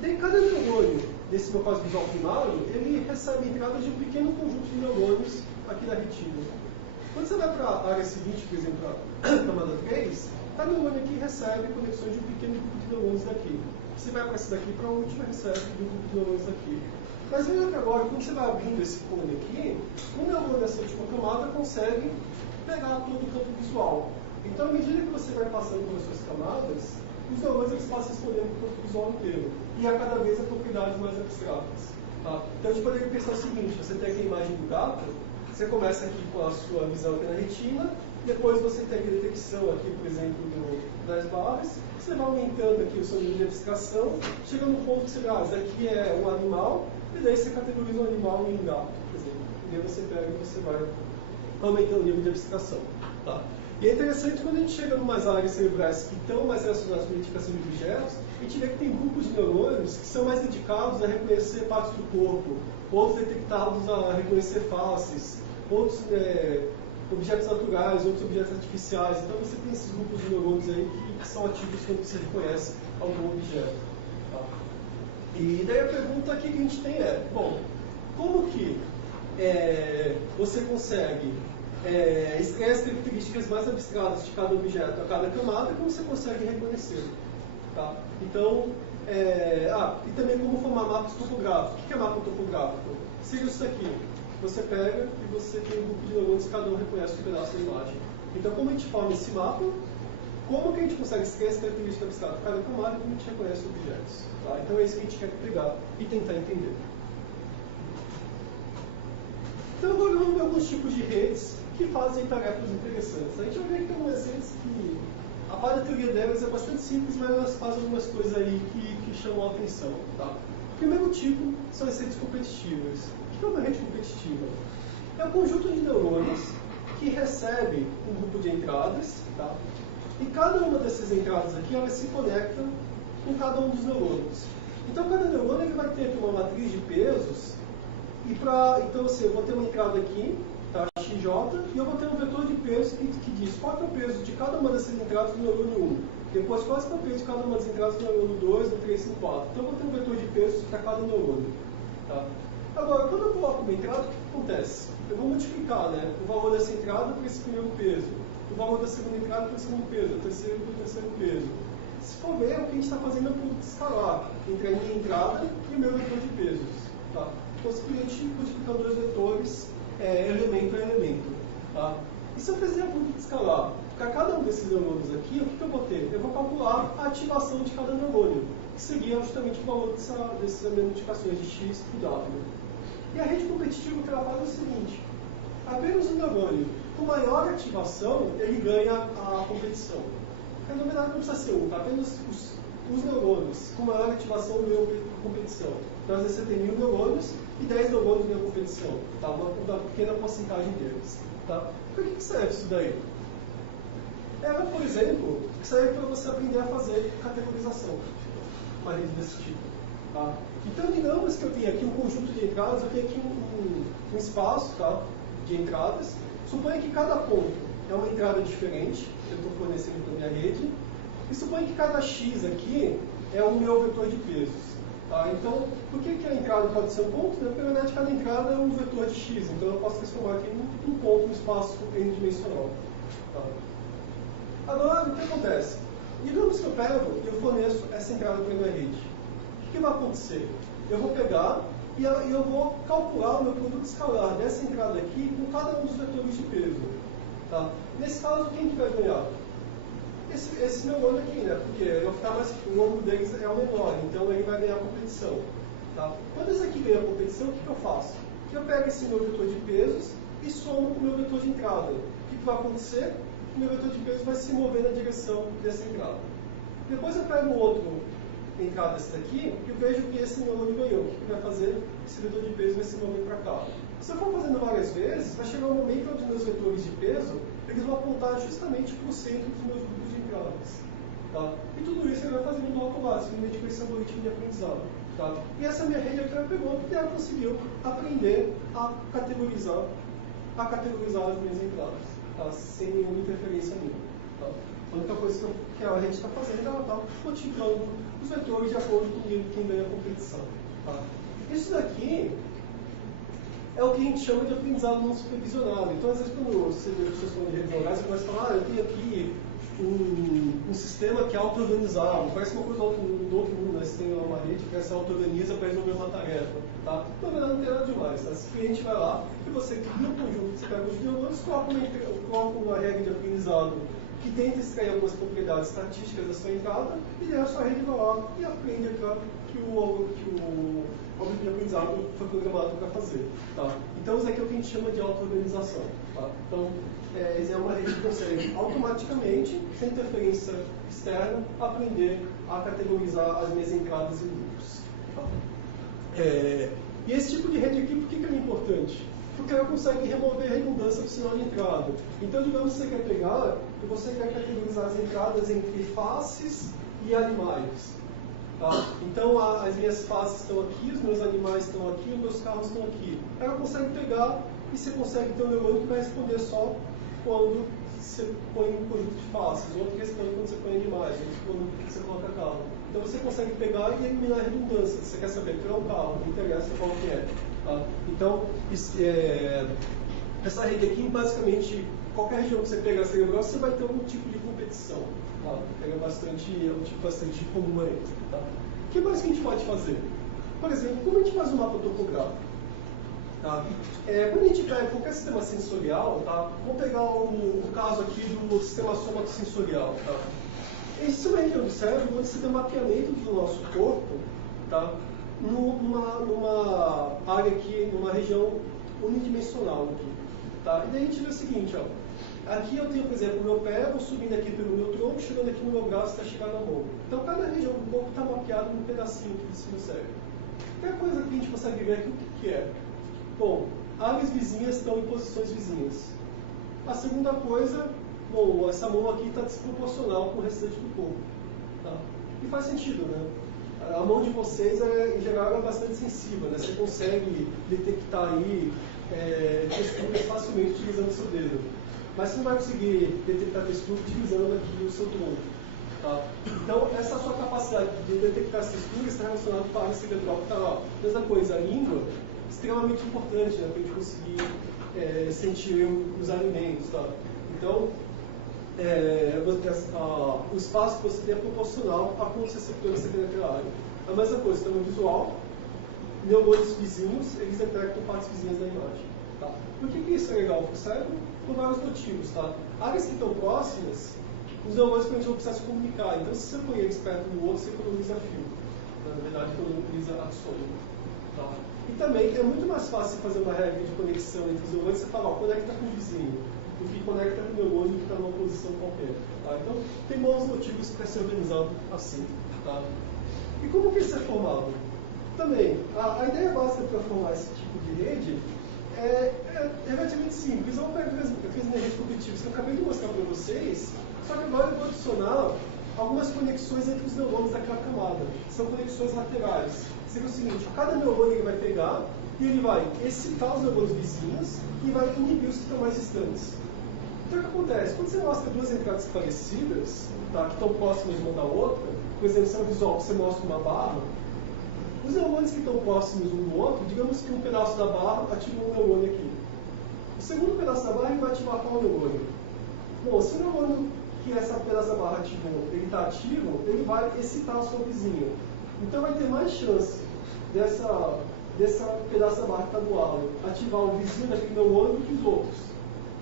Daí, cada neurônio desse meu córtex visual primário, ele recebe entrada de um pequeno conjunto de neurônios aqui na retina. Quando você vai para a área seguinte, por exemplo, a camada 3, cada neurônio aqui recebe conexões de um pequeno grupo de neurônios daqui. Você vai para esse daqui, para a última recebe de um grupo de neurônios daqui. Mas veja que agora, quando você vai abrindo esse cone aqui, o neurônio dessa última camada consegue pegar todo o campo visual. Então, à medida que você vai passando pelas suas camadas, os neurônios eles passam escolhendo o campo visual inteiro. E a cada vez a propriedades mais abstratas. Tá? Então, a gente poderia pensar o seguinte: você tem aqui a imagem do gato, você começa aqui com a sua visão aqui na retina, depois você tem aqui a detecção aqui, por exemplo, das barras, você vai aumentando aqui o seu nível de abstração, chega no ponto que você vê, isso aqui é um animal, e daí você categoriza o animal em gato, por exemplo. E daí você pega e você vai aumentando o nível de abstração. Tá? E é interessante quando a gente chega em umas áreas cerebrais que estão mais relacionadas com a identificação de objetos, a gente vê que tem grupos de neurônios que são mais dedicados a reconhecer partes do corpo, outros detectados a reconhecer faces, outros objetos naturais, outros objetos artificiais. Então você tem esses grupos de neurônios aí que são ativos quando você reconhece algum objeto. Tá? E daí a pergunta aqui que a gente tem é, bom, como que você consegue extrair as características mais abstratas de cada objeto a cada camada, como você consegue reconhecer. Tá? Então, e também como formar mapas topográficos. O que é mapa topográfico? Seria isso aqui. Você pega e você tem um grupo de neurônios, cada um reconhece um pedaço da imagem. Então, como a gente forma esse mapa, como que a gente consegue extrair essa característica abstrata de cada camada e como a gente reconhece objetos. Tá? Então, é isso que a gente quer pegar e tentar entender. Então, agora vamos ver alguns tipos de redes que fazem tarefas interessantes. A gente vai ver que tem umas redes que a parte da teoria delas é bastante simples, mas elas fazem algumas coisas aí que chamam a atenção. Tá? O primeiro tipo são as redes competitivas. O que é uma rede competitiva? É um conjunto de neurônios que recebe um grupo de entradas, tá? E cada uma dessas entradas aqui, elas se conectam com cada um dos neurônios. Então, cada neurônio ele vai ter aqui uma matriz de pesos. Então, assim, eu vou ter uma entrada aqui, tá, XJ, e eu vou ter um vetor de peso que diz qual é o peso de cada uma dessas entradas do neurônio 1. Depois, qual é o peso de cada uma das entradas do neurônio 2, do 3 e do 4. Então, eu vou ter um vetor de pesos para cada neurônio. Tá? Agora, quando eu coloco uma entrada, o que acontece? Eu vou multiplicar, né, o valor dessa entrada por esse primeiro peso, o valor da segunda entrada por esse segundo peso, o terceiro por terceiro peso. Se for ver, o que a gente está fazendo é um produto escalar entre a minha entrada e o meu vetor de pesos. Tá? Então, simplesmente multiplicando dois vetores, elemento a elemento. Tá? E se eu fizer um produto escalar, para cada um desses neurônios aqui, o que eu vou ter? Eu vou calcular a ativação de cada neurônio, que seria justamente o valor dessas multiplicações de x por w. E a rede competitiva, o que ela faz é o seguinte: apenas o neurônio com maior ativação, ele ganha a competição. Na verdade, não precisa ser um, tá? Apenas os neurônios com maior ativação ganham a competição. Então, às vezes você tem 1000 neurônios e 10 neurônios ganham a competição. Tá? Uma pequena porcentagem deles. Tá? Para que serve isso daí? Ela, por exemplo, serve para você aprender a fazer categorização. Uma rede desse tipo. Tá? Então, digamos que eu tenho aqui um conjunto de entradas, eu tenho aqui um espaço, tá, de entradas. Suponha que cada ponto é uma entrada diferente, que eu estou fornecendo para a minha rede. E suponha que cada x aqui é o meu vetor de pesos. Tá? Então, por que a entrada pode ser um ponto? Porque, na verdade, cada entrada é um vetor de x. Então, eu posso transformar aqui em um ponto no espaço n-dimensional. Tá? Agora, o que acontece? Digamos que eu pego e eu forneço essa entrada para a minha rede. O que vai acontecer? Eu vou pegar e eu vou calcular o meu produto escalar dessa entrada aqui com cada um dos vetores de peso. Tá? Nesse caso, quem que vai ganhar? Esse neurônio aqui, né? Porque o número deles é o menor, então ele vai ganhar a competição. Tá? Quando esse aqui ganha a competição, o que eu faço? Eu pego esse meu vetor de pesos e somo com o meu vetor de entrada. O que vai acontecer? O meu vetor de pesos vai se mover na direção dessa entrada. Depois eu pego um outro entrada desse daqui e vejo que esse neurônio ganhou. O que vai fazer? Esse vetor de peso vai se mover para cá. Se eu for fazendo várias vezes, vai chegar um momento onde meus vetores de peso eles vão apontar justamente para o centro dos meus grupos de entradas. Tá? E tudo isso ele vai fazendo no automático, simplesmente com esse algoritmo de aprendizado. Tá? E essa minha rede aqui ela pegou porque ela conseguiu aprender a categorizar as minhas entradas, tá? Sem nenhuma interferência nenhuma. Tá? A única coisa que a rede está fazendo é ela está multiplicando os vetores de acordo com quem ganha a competição. Tá? Isso daqui é o que a gente chama de aprendizado não supervisionado. Então, às vezes, quando você vê pessoas falando de redes neurais, você começa a falar, eu tenho aqui um sistema que é auto-organizável, parece uma coisa do outro mundo, né? Você tem uma rede que se auto-organiza para resolver uma tarefa. Tá? Na verdade, não tem nada demais. Tá? Se o cliente vai lá e você cria um conjunto, você pega os neurônios, coloca uma regra de aprendizado que tenta extrair algumas propriedades estatísticas da sua entrada, e daí a sua rede vai lá e aprende que o algoritmo de aprendizado foi programado para fazer. Tá? Então, isso aqui é o que a gente chama de auto-organização. Tá? Então, é uma rede que consegue automaticamente, sem interferência externa, aprender a categorizar as minhas entradas em grupos. Tá? E esse tipo de rede aqui, por que ela é importante? Porque ela consegue remover a redundância do sinal de entrada. Então, digamos que você quer pegar e você quer categorizar as entradas entre faces e animais. Tá? Então, as minhas faces estão aqui, os meus animais estão aqui, os meus carros estão aqui. Ela consegue pegar e você consegue ter um neurônio que vai responder só quando você põe um conjunto de faces, outro que responde quando você põe animais, outro quando você coloca carro. Então, você consegue pegar e eliminar a redundância. Você quer saber qual é o carro, não interessa qual que é. Tá? Então, essa rede aqui, basicamente, qualquer região que você pegar cerebral, você vai ter algum tipo de competição. Tá? É um tipo bastante comum aí. Tá? O que mais que a gente pode fazer? Por exemplo, como a gente faz um mapa topográfico? Tá? Quando a gente pega qualquer sistema sensorial, tá? Vamos pegar o caso aqui do sistema somatosensorial. Tá? Esse é uma região do cérebro onde você tem um mapeamento do nosso corpo, tá? numa área aqui, numa região unidimensional. Aqui, tá? E daí a gente vê o seguinte, ó. Aqui eu tenho, por exemplo, o meu pé, vou subindo aqui pelo meu tronco, chegando aqui no meu braço até chegar na mão. Então cada região do corpo está mapeada num pedacinho aqui de cima do cérebro. Primeira coisa que a gente consegue ver aqui, o que é? Bom, áreas vizinhas estão em posições vizinhas. A segunda coisa, bom, essa mão aqui está desproporcional com o restante do corpo. Tá? E faz sentido, né? A mão de vocês, em geral, é bastante sensível, né? Você consegue detectar aí texturas facilmente utilizando o seu dedo. Mas você não vai conseguir detectar textura utilizando aqui o seu tronco. Tá? Então, essa sua capacidade de detectar as texturas está relacionada com a área cerebral que está lá. Mesma coisa, a língua, extremamente importante, né, para a gente conseguir sentir os alimentos. Tá? Então, o espaço que você tem é proporcional a quantos receptores você tem naquela área. A mesma coisa, sistema visual, neurônios vizinhos, eles detectam partes vizinhas da imagem. Tá? Por que isso é legal para o cérebro? Por vários motivos. Tá? Áreas que estão próximas, os neurônios vão precisar se comunicar. Então, se você põe eles perto do outro, você economiza fio. Na verdade, economiza axônio. Tá? E também é muito mais fácil fazer uma regra de conexão entre os neurônios. Você fala, conecta com o vizinho, do que conecta com o neurônio que está numa posição qualquer. Tá? Então, tem bons motivos para ser organizado assim. Tá? E como que isso é formado? Também, a ideia básica para formar esse tipo de rede é relativamente simples. Vamos pegar aqueles redes cognitivas que eu acabei de mostrar para vocês, só que agora eu vou adicionar algumas conexões entre os neurônios daquela camada. São conexões laterais. Seria o seguinte, cada neurônio ele vai pegar e ele vai excitar os neurônios vizinhos e vai inibir os que estão mais distantes. Então o que acontece? Quando você mostra duas entradas parecidas, tá, que estão próximas uma da outra, por exemplo, se é um visual, você mostra uma barra, os neurônios que estão próximos um do outro, digamos que um pedaço da barra ativa um neurônio aqui. O segundo pedaço da barra ele vai ativar qual neurônio? Bom, se o neurônio que essa pedaço da barra ativou, ele está ativo, ele vai excitar o seu vizinho. Então vai ter mais chance dessa pedaço da barra que está do lado ativar o vizinho daquele neurônio do que os outros.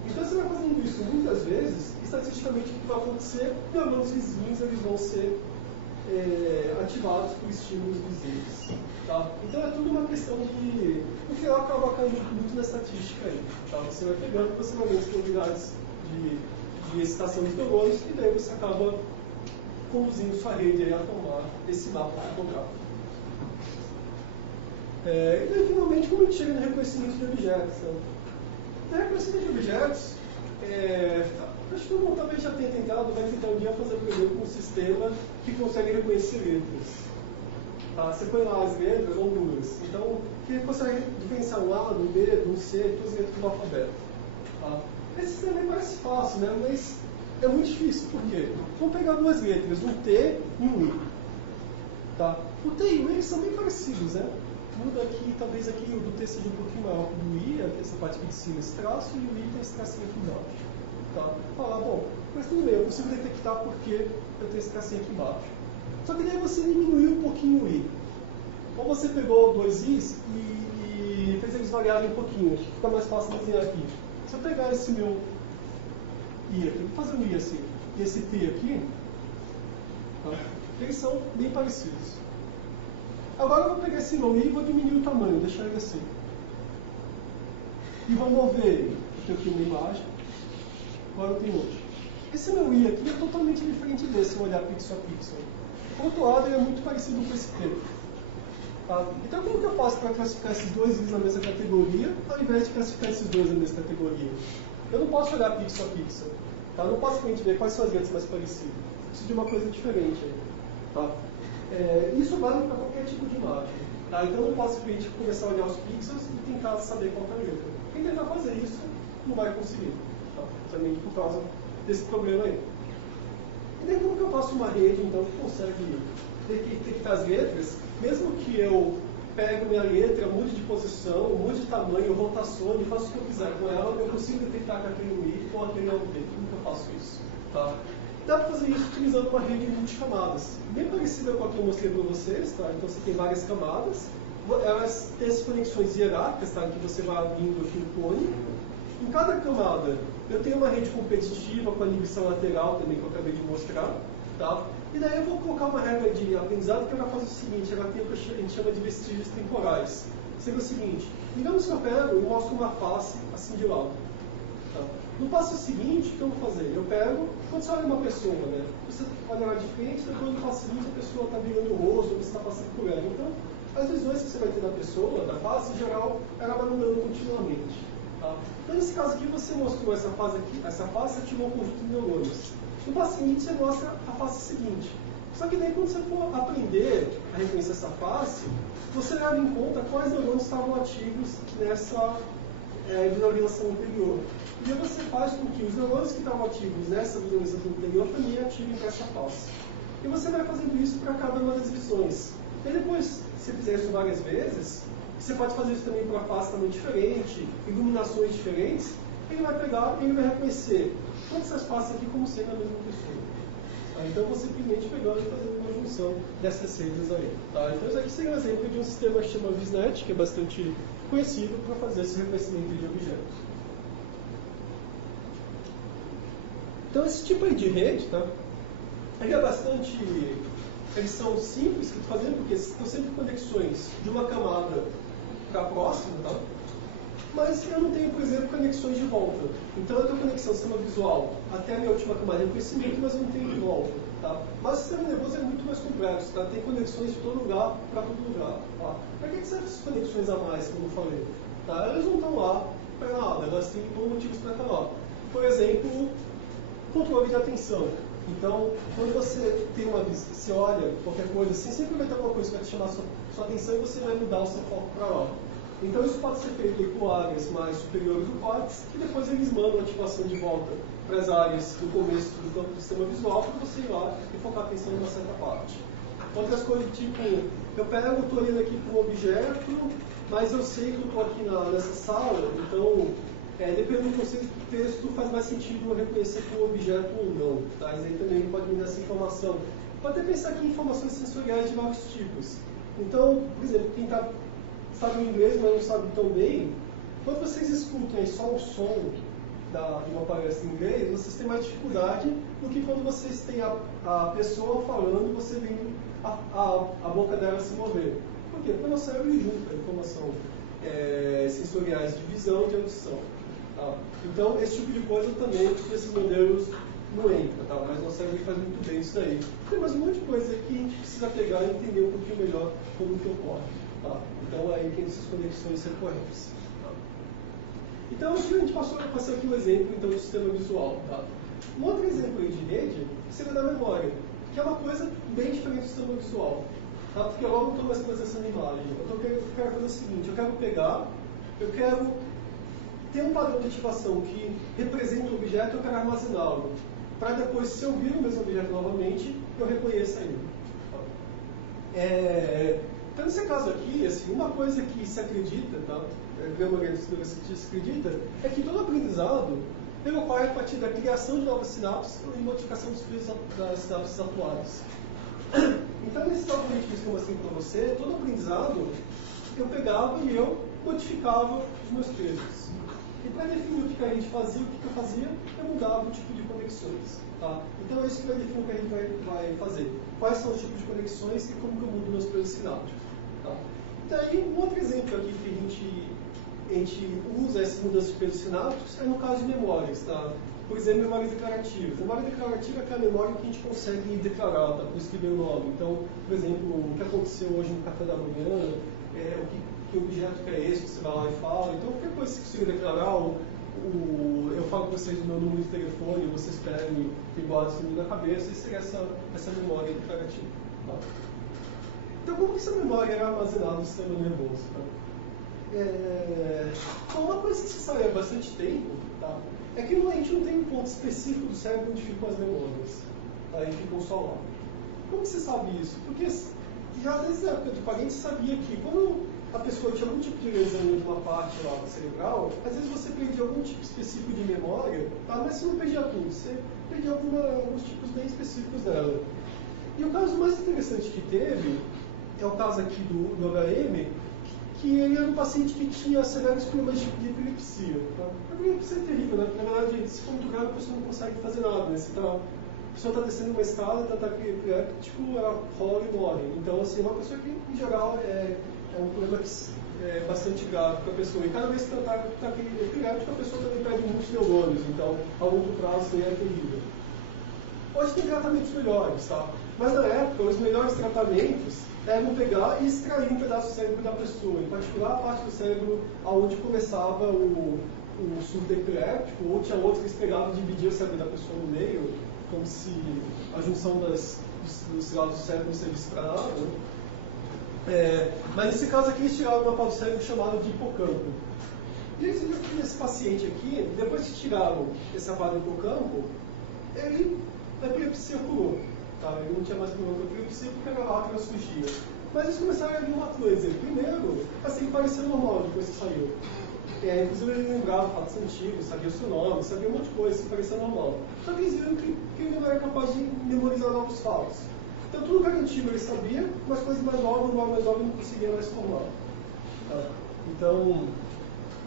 Então você vai fazendo isso muitas vezes, estatisticamente o que vai acontecer? Neurônios vizinhos eles vão ser ativados por estímulos visíveis. Tá? Então é tudo uma questão de... No final acaba caindo muito na estatística aí. Tá? Você vai pegando aproximadamente as probabilidades de excitação dos neurônios e daí você acaba conduzindo sua rede aí a formar esse mapa topográfico. E daí, finalmente, como a gente chega no reconhecimento de objetos? Né? Reconhecimento de objetos, acho que todo mundo talvez já tenha tentado, vai tentar um dia fazer, por exemplo, um sistema que consegue reconhecer letras. Tá? Você põe lá as letras ou números. Então, que consegue diferenciar um A, um B, um C, todas as letras do alfabeto. Tá? Esse sistema parece fácil, né? Mas é muito difícil. Por quê? Vamos pegar duas letras, um T e um I. Tá? O T e o I eles são bem parecidos, né? Muda aqui, talvez aqui o do T seja um pouquinho maior que o do I, aqui essa parte aqui de cima, esse traço, e o I tem esse tracinho aqui embaixo. Tá? Falar, bom, mas tudo bem, eu consigo detectar porque eu tenho esse tracinho aqui embaixo. Só que daí você diminuiu um pouquinho o I. Ou você pegou dois Is e fez eles variarem um pouquinho, acho que fica mais fácil desenhar aqui. Se eu pegar esse meu I aqui, vou fazer um I assim, e esse T aqui, tá? Eles são bem parecidos. Agora eu vou pegar esse meu I e vou diminuir o tamanho, deixar ele assim. E vou mover ele. Eu tenho aqui uma imagem, agora eu tenho outro. Esse meu I aqui é totalmente diferente desse, se eu olhar pixel a pixel. Por outro lado, ele é muito parecido com esse T. Tá? Então, como que eu faço para classificar esses dois Is na mesma categoria, ao invés de classificar esses dois na mesma categoria? Eu não posso olhar pixel a pixel. Tá? Eu não posso simplesmente ver quais são as letras mais parecidas. Eu preciso de uma coisa diferente aí. Tá? Isso vale para qualquer tipo de imagem. Tá? Então, eu não posso simplesmente começar a olhar os pixels e tentar saber qual é a letra. Quem tentar fazer isso, não vai conseguir. Tá? Também por causa desse problema aí. E daí, como que eu faço uma rede, então, que consegue detectar as letras, mesmo que eu pego minha letra, mude de posição, mude de tamanho, rotacione, faço o que eu quiser com ela, eu consigo detectar que aquele é um if ou aquele é um if. Como que eu faço isso? Tá? Dá para fazer isso utilizando uma rede multicamadas. Bem parecida com a que eu mostrei para vocês, tá? Então você tem várias camadas, elas têm essas conexões hierárquicas, tá? Que você vai abrindo aqui no clone. Em cada camada, eu tenho uma rede competitiva com a inibição lateral também, que eu acabei de mostrar. Tá? E daí eu vou colocar uma regra de aprendizado que ela faz o seguinte, ela tem o que a gente chama de vestígios temporais. Seria o seguinte, digamos que eu pego e mostro uma face assim de lado. Tá? No passo seguinte, o que eu vou fazer? Eu pego, quando você olha uma pessoa, né? Você olha ela de frente, depois no passo seguinte a pessoa está virando o rosto, ou você está passando por ela. Então, as visões que você vai ter da pessoa, da face, em geral, ela vai mudando continuamente. Tá? Então, nesse caso aqui, você mostrou essa face ativou um conjunto de neurônios. No passo seguinte, você mostra a face seguinte. Só que daí, quando você for aprender a reconhecer essa face, você leva em conta quais neurônios estavam ativos nessa visualização anterior. E aí você faz com que os neurônios que estavam ativos nessa visualização anterior também ativem essa face. E você vai fazendo isso para cada uma das visões. E depois, se você fizer isso várias vezes, você pode fazer isso também para face também diferente, iluminações diferentes. Ele vai pegar e ele vai reconhecer todas essas faces aqui como sendo a mesma pessoa. Tá? Então, você simplesmente pegando e fazendo uma junção dessas redes aí. Tá? Então, isso aqui seria um exemplo de um sistema que chama VisNet, que é bastante conhecido para fazer esse reconhecimento de objetos. Então, esse tipo aí de rede, tá? Ele é bastante... Eles são simples que estou fazendo porque estão sempre conexões de uma camada para a próxima, tá? Mas eu não tenho, por exemplo, conexões de volta. Então eu tenho conexão do sistema visual até a minha última camada de reconhecimento, mas eu não tenho de volta. Tá? Mas o sistema nervoso é muito mais complexo, tá? Tem conexões de todo lugar para todo lugar. Tá? Para que servem essas conexões a mais, como eu falei? Tá? Elas não estão lá para nada, elas têm motivos para estar lá. Por exemplo, controle de atenção. Então, quando você tem uma vista, você olha qualquer coisa assim, sempre vai ter alguma coisa que vai te chamar a sua atenção e você vai mudar o seu foco para lá. Então isso pode ser feito com áreas mais superiores do córtex, e depois eles mandam a ativação de volta para as áreas do começo do campo do sistema visual, para você ir lá e focar a atenção em uma certa parte. Outras coisas tipo, eu pego, estou olhando aqui para um objeto, mas eu sei que eu estou aqui nessa sala, então, dependendo do conceito do texto, faz mais sentido eu reconhecer que é um objeto ou não. Tá? Isso aí também pode me dar essa informação. Pode até pensar aqui em informações sensoriais de vários tipos. Então, por exemplo, quem sabe o inglês, mas não sabe tão bem, quando vocês escutam aí só o som de uma palestra em inglês, vocês têm mais dificuldade do que quando vocês têm a pessoa falando e você vendo a boca dela se mover. Por quê? Porque o nosso cérebro junta informação sensoriais de visão e de audição. Tá? Então, esse tipo de coisa também, esses modelos não entra, tá? Mas nosso cérebro faz muito bem isso daí. Tem mais um monte de coisa que a gente precisa pegar e entender um pouquinho melhor como que ocorre. Tá? Então, aí tem essas conexões recorrentes. Tá? Então, aqui a gente passou aqui um exemplo então, do sistema visual. Tá? Um outro exemplo aí de rede seria da memória, que é uma coisa bem diferente do sistema visual. Tá? Porque eu não estou mais processando imagem. Eu quero fazer o seguinte, eu quero ter um padrão de ativação que representa o objeto, eu quero armazená-lo. Para depois, se eu vir o mesmo objeto novamente, eu reconheça ele. Então, nesse caso aqui, assim, uma coisa que se acredita, tá? A grande maioria dos cientistas se acredita, é que todo aprendizado ele ocorre a partir da criação de novas sinapses e modificação dos fios das sinapses atuais. Então, nesses algoritmos que eu mostrei para você, todo aprendizado eu pegava e eu modificava os meus trechos. E para definir o que a gente fazia, o que eu fazia, eu mudava o tipo de conexões. Tá? Então é isso que vai definir o que a gente vai fazer. Quais são os tipos de conexões e como que eu mudo meus preços sinápticos. Tá? Então aí um outro exemplo aqui que a gente usa essas mudanças de preços sinápticos é no caso de memórias. Tá? Por exemplo, memórias declarativas. Memória declarativa é aquela memória que a gente consegue declarar, tá? Por isso que veio o nome. Então, por exemplo, o que aconteceu hoje no café da manhã, que objeto que é esse que você vai lá e fala. Então, qualquer coisa que você consiga declarar, eu falo para vocês o meu número de telefone, vocês pedem e guardam esse número na cabeça, isso seria essa memória declarativa. Tá? Então, como que essa memória é armazenada no sistema nervoso? Tá? Uma coisa que se sabe há bastante tempo, tá? É que a gente não tem um ponto específico do cérebro onde ficam as memórias. Tá? E ficam só lá. Como que você sabe isso? Porque já desde a época de parente sabia que quando a pessoa tinha algum tipo de lesão de uma parte lá cerebral, às vezes você perdia algum tipo específico de memória, tá? Mas você não perdia tudo, você perdia alguns tipos bem específicos dela. E o caso mais interessante que teve é o caso aqui do HM, que ele era um paciente que tinha severos problemas de epilepsia. Tá? A epilepsia é terrível, né? Porque, na verdade, se for muito grave, a pessoa não consegue fazer nada. Né? A pessoa está descendo uma escada, está ataque epiléptico, ela rola e morre. Então, assim, uma pessoa que, em geral, é um problema que é bastante grave para a pessoa. E cada vez que está ataque epiléptico, a pessoa também perde muitos neurônios. Então, a longo prazo, isso é terrível. Hoje tem tratamentos melhores, tá? Mas na época, os melhores tratamentos eram pegar e extrair um pedaço do cérebro da pessoa, em particular a parte do cérebro onde começava o surto epiléptico, ou tinha outros que eles pegavam e dividiam o cérebro da pessoa no meio, como se a junção dos lados do cérebro não servisse para nada. Mas nesse caso aqui, eles tiraram uma parte do cérebro chamada de hipocampo. E eles viram que esse paciente aqui, depois que tiraram essa parte do hipocampo, a epilepsia curou. Tá? Ele não tinha mais problema com a epilepsia porque era lá que ela surgia. Mas eles começaram a ver uma coisa. Primeiro, assim, parecia normal depois que saiu. Inclusive ele lembrava fatos antigos, sabia o seu nome, sabia um monte de coisa, assim, parecia normal. Só que eles viram que ele não era capaz de memorizar novos fatos. Então tudo que era antigo ele sabia, mas coisas mais novas ele não conseguia mais formar. Tá? Então,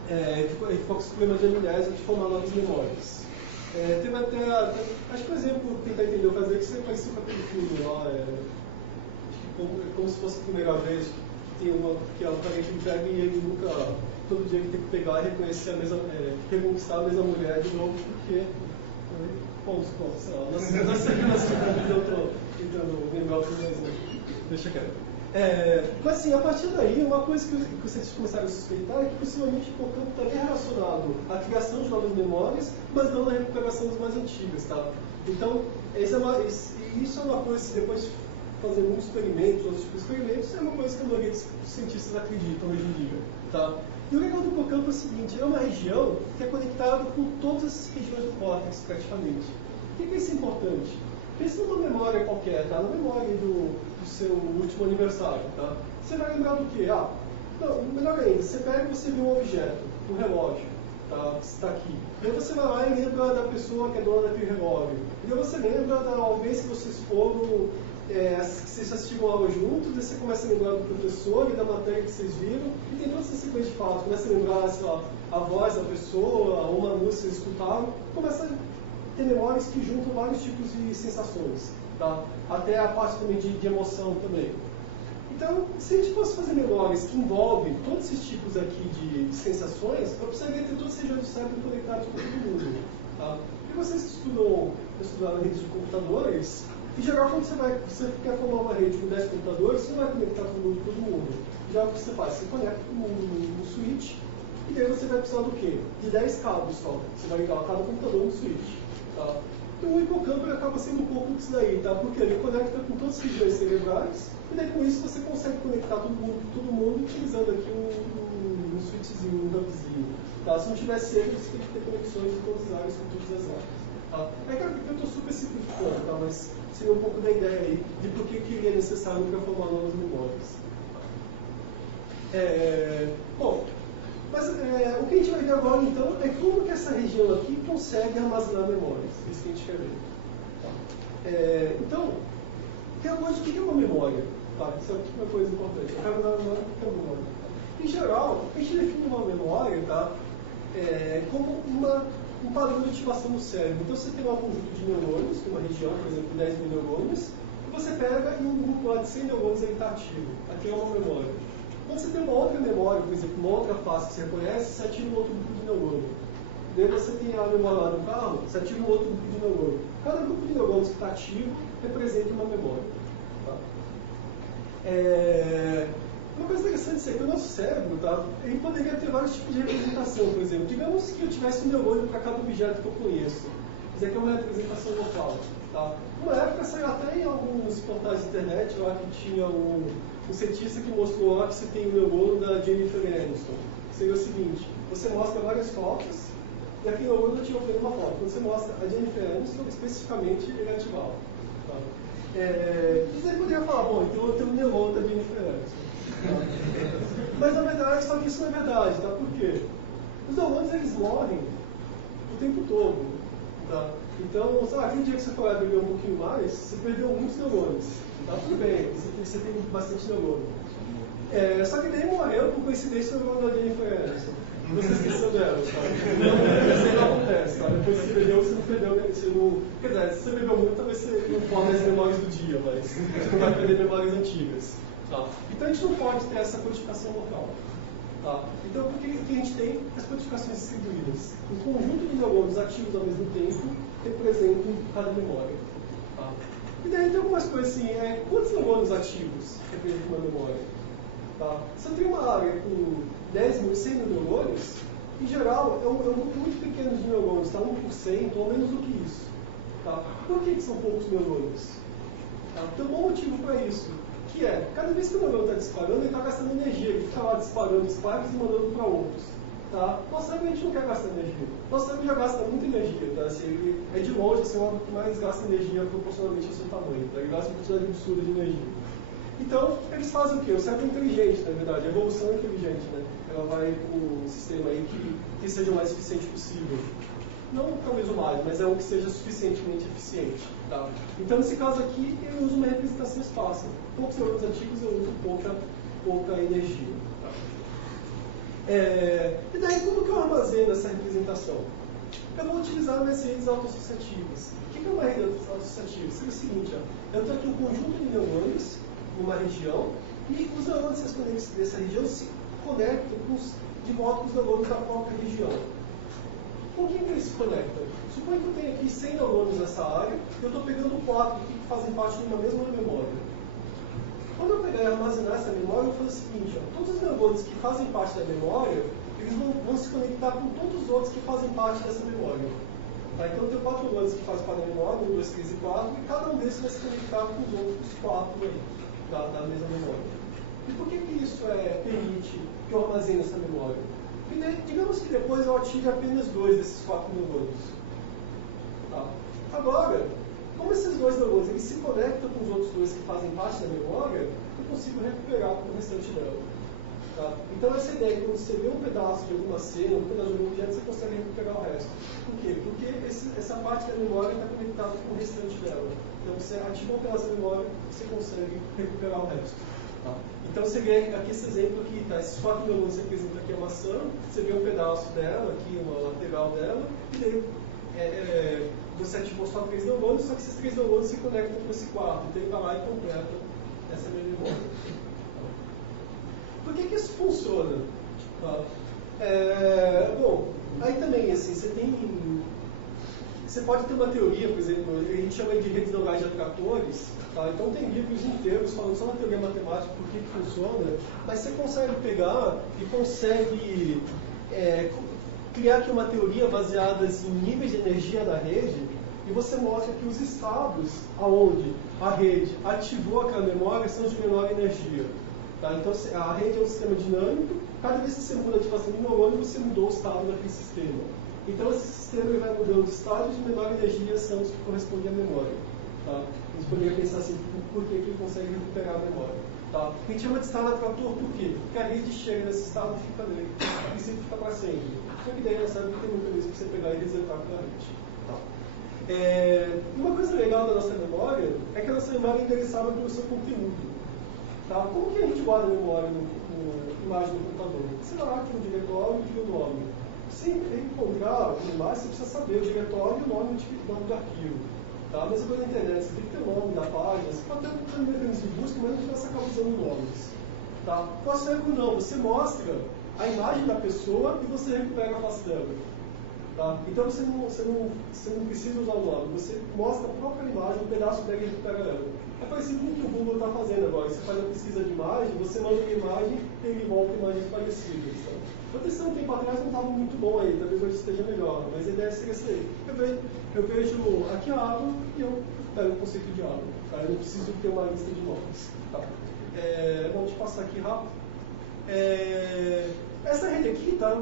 ele ficou com esse problema de amnésia de formar novas memórias. Teve até, acho que, por exemplo, tentar entender o caso dele, que você conheceu com aquele filme lá, como se fosse a primeira vez, tem uma que é um cara que ele pega e ele nunca, todo dia ele tem que pegar e reconhecer a mesma, reconquistar a mesma mulher de novo, porque, sei lá, na segunda vida eu estou tentando lembrar o filme, mas deixa quieto. Mas assim, a partir daí, uma coisa que vocês começaram a suspeitar é que possivelmente o hipocampo está bem relacionado à criação de novas memórias, mas não na recuperação das mais antigas, tá? Então, isso é uma coisa que depois de fazer muitos experimentos, outros tipos de experimentos, é uma coisa que a maioria dos cientistas acreditam hoje em dia, tá? E o legal do hipocampo é o seguinte, é uma região que é conectada com todas as regiões do córtex, praticamente. Por que isso é importante? Pensa numa memória qualquer, tá? Na memória do seu último aniversário, tá? Você vai lembrar do quê? Não, melhor ainda, você pega e você vê um objeto, um relógio, tá? Que está aqui. E aí você vai lá e lembra da pessoa que é dona daquele relógio. E aí você lembra da vez que vocês foram, que vocês assistiram aula juntos, e você começa a lembrar do professor e da matéria que vocês viram, e tem toda essa sequência de fatos. Começa a lembrar, sei lá, a voz da pessoa, uma música que vocês escutaram, começa a ter memórias que juntam vários tipos de sensações, tá? Até a parte também de emoção também. Então, se a gente fosse fazer memórias que envolvem todos esses tipos aqui de sensações, eu precisaria ter todas as regiões do cérebro conectadas com todo mundo, tá? E vocês que estudaram redes de computadores, em geral, quando você quer formar uma rede com 10 computadores, você não vai conectar todo mundo com todo mundo. Já o que você faz? Você conecta todo mundo no switch, e daí você vai precisar do quê? De 10 cabos só. Você vai ligar cada computador no switch. Tá? Então o hipocampo acaba sendo um pouco disso daí, tá? Porque ele conecta com todas as regiões cerebrais, e daí com isso você consegue conectar todo mundo utilizando aqui um switchzinho, um hubzinho. Tá? Se não tivesse ele, você tem que ter conexões de todas as áreas com todas as áreas. Tá? É claro que eu estou super simplificando, tá? Mas seria um pouco da ideia aí de por que ele é necessário para formar novas memórias. Bom, mas o que a gente vai ver agora, então, é como que essa região aqui consegue armazenar memórias. É isso que a gente quer ver. Tá? Então, realmente, o que é uma memória? Tá? Isso é uma coisa importante. Eu quero dar uma memória, o que é uma memória? Em geral, a gente define uma memória, tá? Como um padrão de ativação no cérebro. Então, você tem um conjunto de neurônios, uma região, por exemplo, 10 mil neurônios, e você pega e um grupo lá de 100 neurônios está ativo. Aqui é uma memória. Quando você tem uma outra memória, por exemplo, uma outra face que você reconhece, você ativa um outro grupo de neurônio. Daí você tem a memória lá do carro, você ativa um outro grupo de neurônio. Cada grupo de neurônios que está ativo representa uma memória. Tá? Uma coisa interessante é que o nosso cérebro, tá, ele poderia ter vários tipos de representação. Por exemplo, digamos que eu tivesse um neurônio para cada objeto que eu conheço. Isso aqui é uma representação local. Tá? Uma época saiu até em alguns portais de internet lá que tinha um cientista que mostrou lá que você tem o neurônio da Jennifer Aniston. Seria o seguinte, você mostra várias fotos e aquele neurônio ativa uma foto. Quando você mostra a Jennifer Aniston, especificamente ele é ativado. Tá? Você poderia falar, bom, então eu tenho um neurônio de Jennifer Aniston. Mas na verdade, só que isso não é verdade, tá? Por quê? Os neurônios, eles morrem o tempo todo, tá? Então, aquele dia que você for lá beber um pouquinho mais, você perdeu muitos neurônios. Tá? Tudo bem, você tem bastante neurônio. Só que daí morreu, por coincidência, o neurônio da Jennifer Aniston. Você esqueceu dela, sabe? Isso aí não acontece, sabe? Depois você bebeu, você não perdeu, quer dizer, se você bebeu muito, talvez você não forme as memórias do dia, mas você não vai perder memórias antigas. Tá? Então a gente não pode ter essa codificação local. Tá? Então por que a gente tem as codificações distribuídas? Um conjunto de neurônios ativos ao mesmo tempo representam cada memória. Tá? E daí tem algumas coisas assim, quantos neurônios ativos representam uma memória? Tá? Se eu tenho uma área com 10 mil, 100 mil neurônios, em geral, é um grupo muito pequeno de neurônios, tá? 1% ou menos do que isso. Tá? Por que são poucos neurônios? Tá? Tem um bom motivo para isso, que cada vez que o neurônio está disparando, ele está gastando energia, ele fica lá disparando disparos e mandando para outros. Tá? Nosso cérebro a gente não quer gastar energia. Nosso cérebro já gasta muita energia, tá? Assim, ele é de longe assim, o órgão que mais gasta energia proporcionalmente ao seu tamanho. Tá? Ele gasta uma quantidade absurda de energia. Então, eles fazem o quê? O cérebro é inteligente, na verdade. A evolução é inteligente, né? Ela vai com um sistema aí que seja o mais eficiente possível. Não talvez o mais, mas é um que seja suficientemente eficiente. Tá? Então, nesse caso aqui, eu uso uma representação espacial. Poucos neurônios antigos eu uso pouca energia. Tá? E daí, como que eu armazeno essa representação? Eu vou utilizar minhas redes autoassociativas. O que é uma rede autoassociativa? Seria o seguinte, eu tenho aqui um conjunto de neurônios numa região, e os neurônios dessa região se conectam de volta com os neurônios da própria região. Com quem que eles se conectam? Suponha que eu tenho aqui 100 neurônios nessa área, e eu estou pegando 4 aqui que fazem parte de uma mesma memória. Quando eu pegar e armazenar essa memória, eu vou fazer o seguinte, todos os neurônios que fazem parte da memória, eles vão se conectar com todos os outros que fazem parte dessa memória. Tá? Então eu tenho 4 neurônios que fazem parte da memória, 1, 2, 3 e 4, e cada um desses vai se conectar com os outros 4 aí. Da mesma memória. E por que isso permite que eu armazene essa memória? Porque, digamos que depois eu ative apenas 2 desses 4 neurônios. Tá? Agora, como esses 2 neurônios eles se conectam com os outros 2 que fazem parte da memória, eu consigo recuperar o restante dela. Tá? Então essa ideia que quando você vê um pedaço de alguma cena, um pedaço de algum objeto, você consegue recuperar o resto. Por quê? Porque essa parte da memória está conectada com o restante dela. Então você ativa um pedaço da memória, você consegue recuperar o resto. Tá? Então você vê aqui esse exemplo aqui, tá? Esses 4 neurônios representam aqui a maçã, você vê um pedaço dela, aqui uma lateral dela, e daí você ativou só 3 neurônios, só que esses 3 neurônios se conectam com esse 4, então ele vai lá e completa essa minha memória. Por que isso funciona? Tá? Bom, aí também, assim, você pode ter uma teoria, por exemplo, a gente chama de redes neurais de atratores, tá? Então tem livros inteiros falando só na teoria matemática, por que funciona, mas você consegue pegar e consegue criar aqui uma teoria baseada em níveis de energia da rede, e você mostra que os estados aonde a rede ativou aquela memória são de menor energia. Tá? Então a rede é um sistema dinâmico, cada vez que você muda a ativação de neurônio, você mudou o estado daquele sistema. Então esse sistema ele vai mudando de estados de menor energia são os que correspondem à memória. Tá? A gente poderia pensar assim, por que ele consegue recuperar a memória? Tá? A gente chama de estado atrator por quê? Porque a rede chega nesse estado e fica nele, e sempre fica para sempre. Só que daí ela sabe que tem um mecanismo para você pegar e resetar aquela rede. Tá? Uma coisa legal da nossa memória é que a nossa memória é endereçável pelo seu conteúdo. Tá? Como que a gente guarda a memória no imagem do computador? Você vai lá, aqui no diretório e diga o nome. Se encontrar uma imagem, você precisa saber o diretório e o nome do arquivo. Tá? Mesma coisa na internet, você tem que ter o nome da página, você pode ter um mecanismo de busca, mas não você acaba usando nomes. Tá? Com a cérebro não, você mostra a imagem da pessoa e você recupera a face dela. Tá? Então você não precisa usar o nome, você mostra a própria imagem, um pedaço dela e recupera ela. É parecido com o que o Google está fazendo agora. Você faz a pesquisa de imagem, você manda uma imagem e ele volta imagens parecidas. Tá? Eu pensei um tempo atrás não estava muito bom aí, talvez hoje esteja melhor, mas a ideia seria essa aí. Eu vejo aqui a água e eu pego o conceito de água. Tá? Eu não preciso ter uma lista de nomes. Tá? Vamos passar aqui rápido. Essa rede aqui, tá?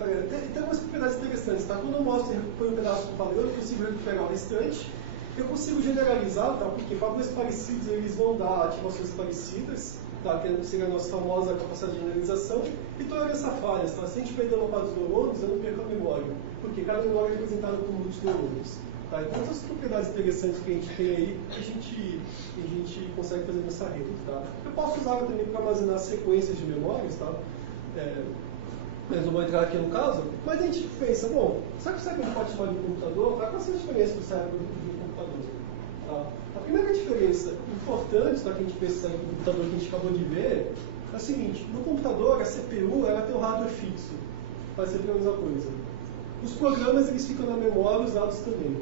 Tem algumas propriedades interessantes. Tá? Quando eu mostro e recupero um pedaço do padrão, eu consigo recuperar o restante. Eu consigo generalizar, tá? Porque fatores parecidos eles vão dar ativações parecidas, tá? Que seria a nossa famosa capacidade de generalização, e tolerância a falhas. Tá? Se a gente perder uma parte dos neurônios, eu não perco a memória, porque cada memória é representada por muitos neurônios. Tá? Então, essas propriedades interessantes que a gente tem aí, a gente consegue fazer nessa rede. Tá? Eu posso usar também para armazenar sequências de memórias, tá? Mas não vou entrar aqui no caso, mas a gente pensa, bom, será que o cérebro pode chamar de um computador? Qual é a diferença do cérebro de um computador? Tá? A primeira diferença importante da que a gente pensa no computador que a gente acabou de ver é a seguinte: no computador, a CPU ela tem um hardware fixo, faz sempre a mesma coisa. Os programas eles ficam na memória, os dados também.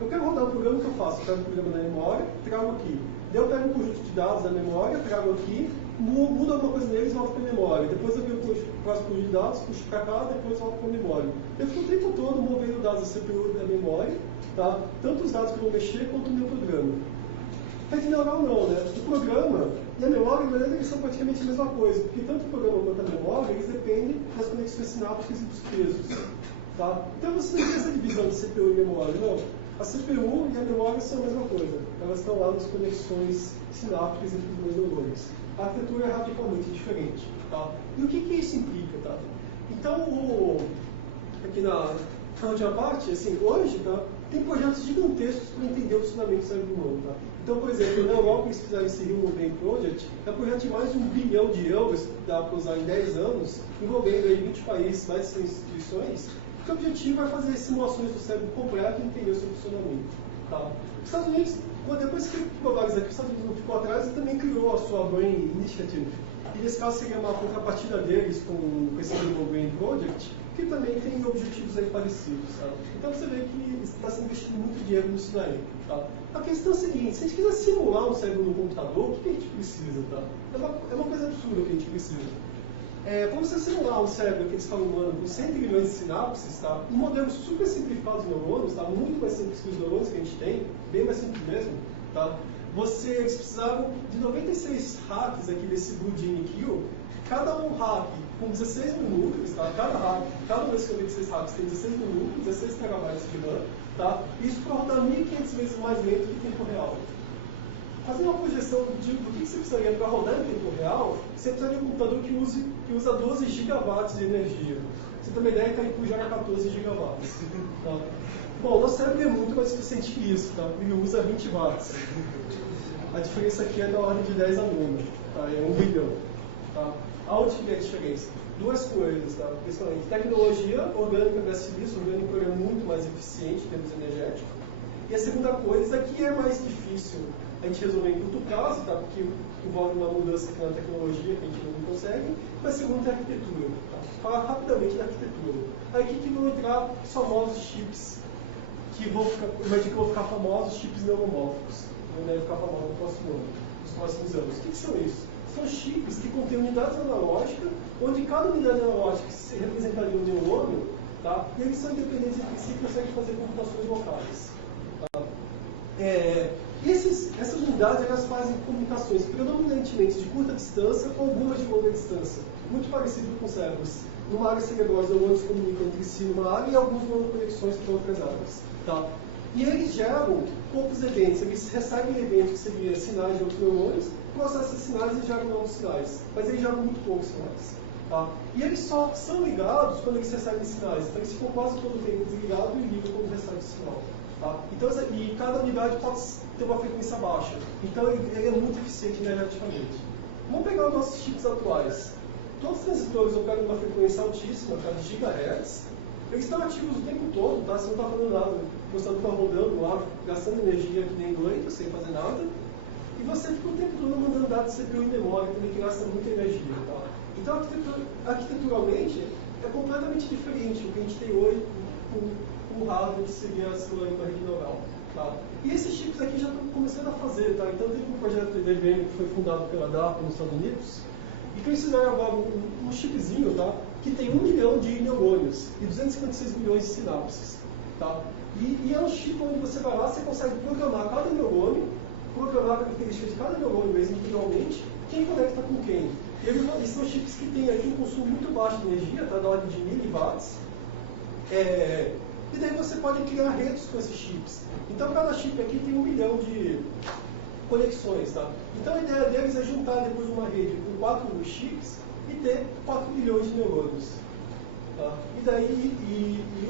Eu quero rodar um programa que eu faço, eu pego o programa na memória, trago aqui. Daí eu pego um conjunto de dados da memória, trago aqui, mudo alguma coisa neles e volto para a memória. Depois eu venho o próximo conjunto de dados, puxo para cá, depois volto para a memória. Eu fico o tempo todo movendo dados da CPU e da memória, tá? Tanto os dados que eu vou mexer quanto o meu programa. Rede neural não, né? O programa e a memória, na verdade, eles são praticamente a mesma coisa, porque tanto o programa quanto a memória, eles dependem das conexões sinápticas e dos pesos. Tá? Então você não tem essa divisão de CPU e memória, não. A CPU e a memória são a mesma coisa. Elas estão lá nas conexões sinápticas entre os dois neurônios. A arquitetura é radicalmente diferente. Tá? E o que isso implica? Tá? Então, aqui na última parte, assim, hoje, tá, tem projetos gigantescos para entender o funcionamento do cérebro humano. Tá? Então, por exemplo, na Europa, eles fizeram esse Human Brain Project, é um projeto de mais de €1 bilhão, que dá para usar em 10 anos, envolvendo aí 20 países, mais de 100 instituições. O objetivo é fazer simulações do cérebro completo e entender o seu funcionamento. Tá? Os Estados Unidos, depois que provaram isso aqui, os Estados Unidos não ficou atrás e também criou a sua Brain Initiative. E nesse caso seria uma contrapartida deles com esse Human Brain Project, que também tem objetivos aí parecidos. Tá? Então você vê que está se investindo muito dinheiro nisso daí. Tá? A questão é a seguinte: se a gente quiser simular um cérebro no computador, o que a gente precisa? Tá? É uma coisa absurda que a gente precisa. Para você simular um cérebro que eles falam humano com 100 trilhões de sinapses, tá? Um modelo super simplificado de neurônios, tá? Muito mais simples que os neurônios que a gente tem, bem mais simples mesmo, tá? Eles precisavam de 96 hacks aqui desse Blue Gene Kill, cada um hack com 16 minutos, tá? Cada um desses 96 hacks tem 16 minutos, 16 terabytes de RAM, tá? Isso para rodar 1.500 vezes mais lento que em tempo real. Fazer uma projeção do que você precisaria para rodar em tempo real, você precisaria de um computador que usa 12 gigawatts de energia. Você tem uma ideia que a IQ joga 14 gigawatts. Tá? Bom, o nosso cérebro é muito mais eficiente que isso, tá? Ele usa 20 watts. A diferença aqui é da ordem de 10 a 9, tá? É 1 bilhão. Tá? Aonde que é a diferença? Duas coisas, tá? Principalmente tecnologia orgânica versus serviço. O orgânico é muito mais eficiente em termos energéticos. E a segunda coisa, aqui é mais difícil a gente resolver em curto prazo, tá? Porque envolve uma mudança aqui na tecnologia que a gente não consegue. Mas a segunda é a arquitetura. Tá? Falar rapidamente da arquitetura. Aí que vão entrar os famosos chips que vão ficar famosos, chips neuromórficos. Não deve ficar famoso nos próximos anos. O que são isso? São chips que contêm unidades analógicas, onde cada unidade analógica se representaria um neurônio, tá? E eles são independentes entre si e conseguem fazer computações locais. Tá? Essas unidades elas fazem comunicações predominantemente de curta distância com algumas de longa distância, muito parecido com cérebros. Numa área cerebral, os neurônios comunicam entre si numa área e alguns mandam conexões para outras áreas. Tá? E eles geram poucos eventos, eles recebem eventos que seriam sinais de outros neurônios, processam esses sinais e geram novos sinais, mas eles geram muito poucos sinais. Tá? E eles só são ligados quando eles recebem sinais, então eles ficam quase todo o tempo desligados e ligam quando recebem sinal. Tá? Então, e cada unidade pode ter uma frequência baixa, então ele é muito eficiente energeticamente. Vamos pegar os nossos chips atuais. Todos os transistores operam numa frequência altíssima, tá, de gigahertz. Eles estão ativos o tempo todo, tá? Você não está fazendo nada. Você está rodando lá, gastando energia que nem doido, sem fazer nada. E você fica o tempo todo mandando dados de CPU em memória, também que gasta muita energia. Tá? Então, arquiteturalmente, é completamente diferente do que a gente tem hoje com o hardware que seria a celular da rede neural. Tá? E esses chips aqui já estão começando a fazer. Tá? Então, teve um projeto da IBM que foi fundado pela DARPA nos Estados Unidos, e que eles fizeram agora um chipzinho, tá? Que tem 1 milhão de neurônios e 256 milhões de sinapses. Tá? E é um chip onde você vai lá, você consegue programar cada neurônio, programar a característica de cada neurônio mesmo individualmente, quem conecta com quem. E eles são chips que têm aqui um consumo muito baixo de energia, tá? Da ordem de miliwatts. E daí você pode criar redes com esses chips. Então cada chip aqui tem 1 milhão de conexões, tá? Então a ideia deles é juntar depois uma rede com 4 chips e ter 4 milhões de neurônios. Tá? E daí,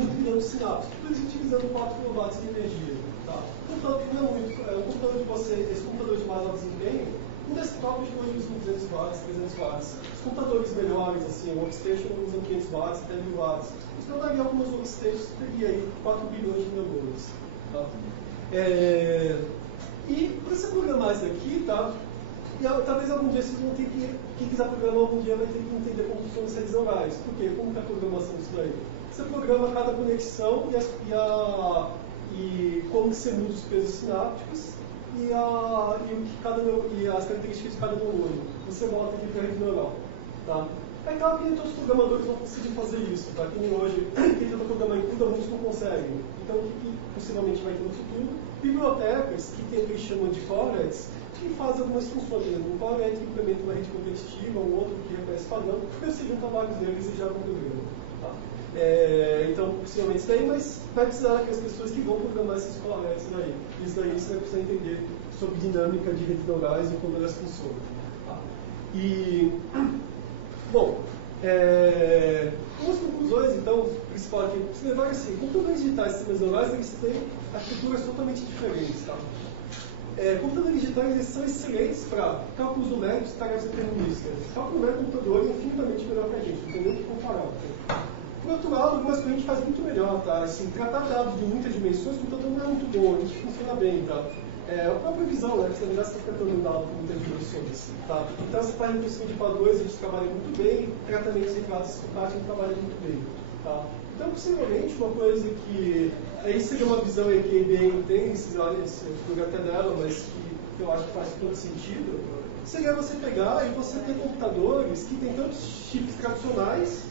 1 trilhão de sinapses, tudo isso utilizando 4 kW de energia. Tá? Portanto, não é muito. Um computador de vocês, esse computador de mais alto desempenho, um desktop hoje usa 200 watts, 300 watts. Os computadores melhores, assim, o workstation usam 500 watts, até 1000 watts. Então, daria algumas workstations, teria aí 4 bilhões de neurônios. Tá? E para você programar isso aqui, tá? E talvez algum dia vocês vão ter que, quem quiser programar algum dia vai ter que entender como funcionam as redes neurais. Por quê? Como que é a programação disso daí? Você programa cada conexão e como que você muda os pesos sinápticos e as características de cada neurônio. Você bota aqui para a rede neural. Tá? É claro que nem todos os programadores vão conseguir fazer isso. Tá? Que nem hoje, quem tenta programar em CUDA, muitos não conseguem. Então, o que possivelmente vai ter no futuro? Bibliotecas, que tem o que eles chamam de corets, que fazem algumas funções. Um coret que implementa uma rede competitiva, um outro que reconhece padrão, eu sei juntar vários deles e já não programa. Tá? Então, possivelmente isso daí, mas vai precisar daquelas pessoas que vão programar esses corets daí. Isso daí você vai precisar entender sobre dinâmica de redes neurais e como elas funcionam. Tá? Bom, algumas conclusões, então, principal aqui, se levar assim, computadores digitais e sistemas neurais, eles têm arquiteturas totalmente diferentes, tá? Computadores digitais eles são excelentes para cálculos numéricos e tarefas determinísticas. Cálculo numérico do computador é infinitamente melhor que a gente, não tem nem o que comparar. Tá? Por outro lado, algumas coisas a gente faz muito melhor, tá? Assim, tratar dados de muitas dimensões, o computador não é muito bom, a gente funciona bem, tá? A própria visão, né? Você está tratando um dado com muitas dimensões. Tá? Então, você faz reconhecimento de padrões, a gente trabalha muito bem, tratamentos de classes a gente trabalha muito bem. Tá? Então, possivelmente, uma coisa que aí seria uma visão que a IBM tem, esse lugar até dela, mas que eu acho que faz todo sentido, seria você pegar e você ter computadores que tem tantos chips tradicionais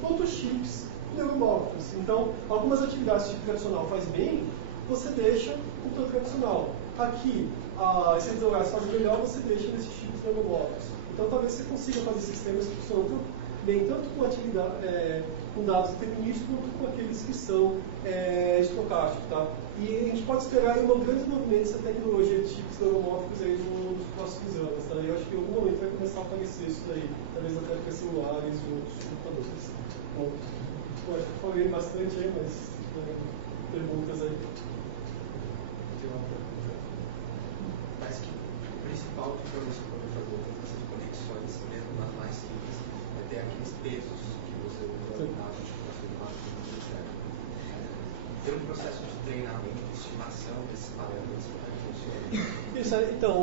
quanto chips neuromórficos. Então, algumas atividades de chip tradicional faz bem, você deixa o computador tradicional. Aqui, as redes neurais fazem melhor, você deixa nesses chips neuromórficos. Então, talvez você consiga fazer sistemas que funcionam bem tanto com com dados determinísticos quanto com aqueles que são estocásticos. Tá? E a gente pode esperar aí um grande desenvolvimento dessa tecnologia de chips neuromórficos aí nos próximos anos. Tá? Eu acho que em algum momento vai começar a aparecer isso daí, talvez até para celulares e outros computadores. Bom, acho que falei bastante aí, mas perguntas aí. Mas que o principal que você pode fazer todas essas conexões, mesmo nas mais simples, é ter aqueles pesos que você usa na articulação do máquina, etc. Ter um processo de treinamento, de estimação desses parâmetros, como é que funciona? Isso, então,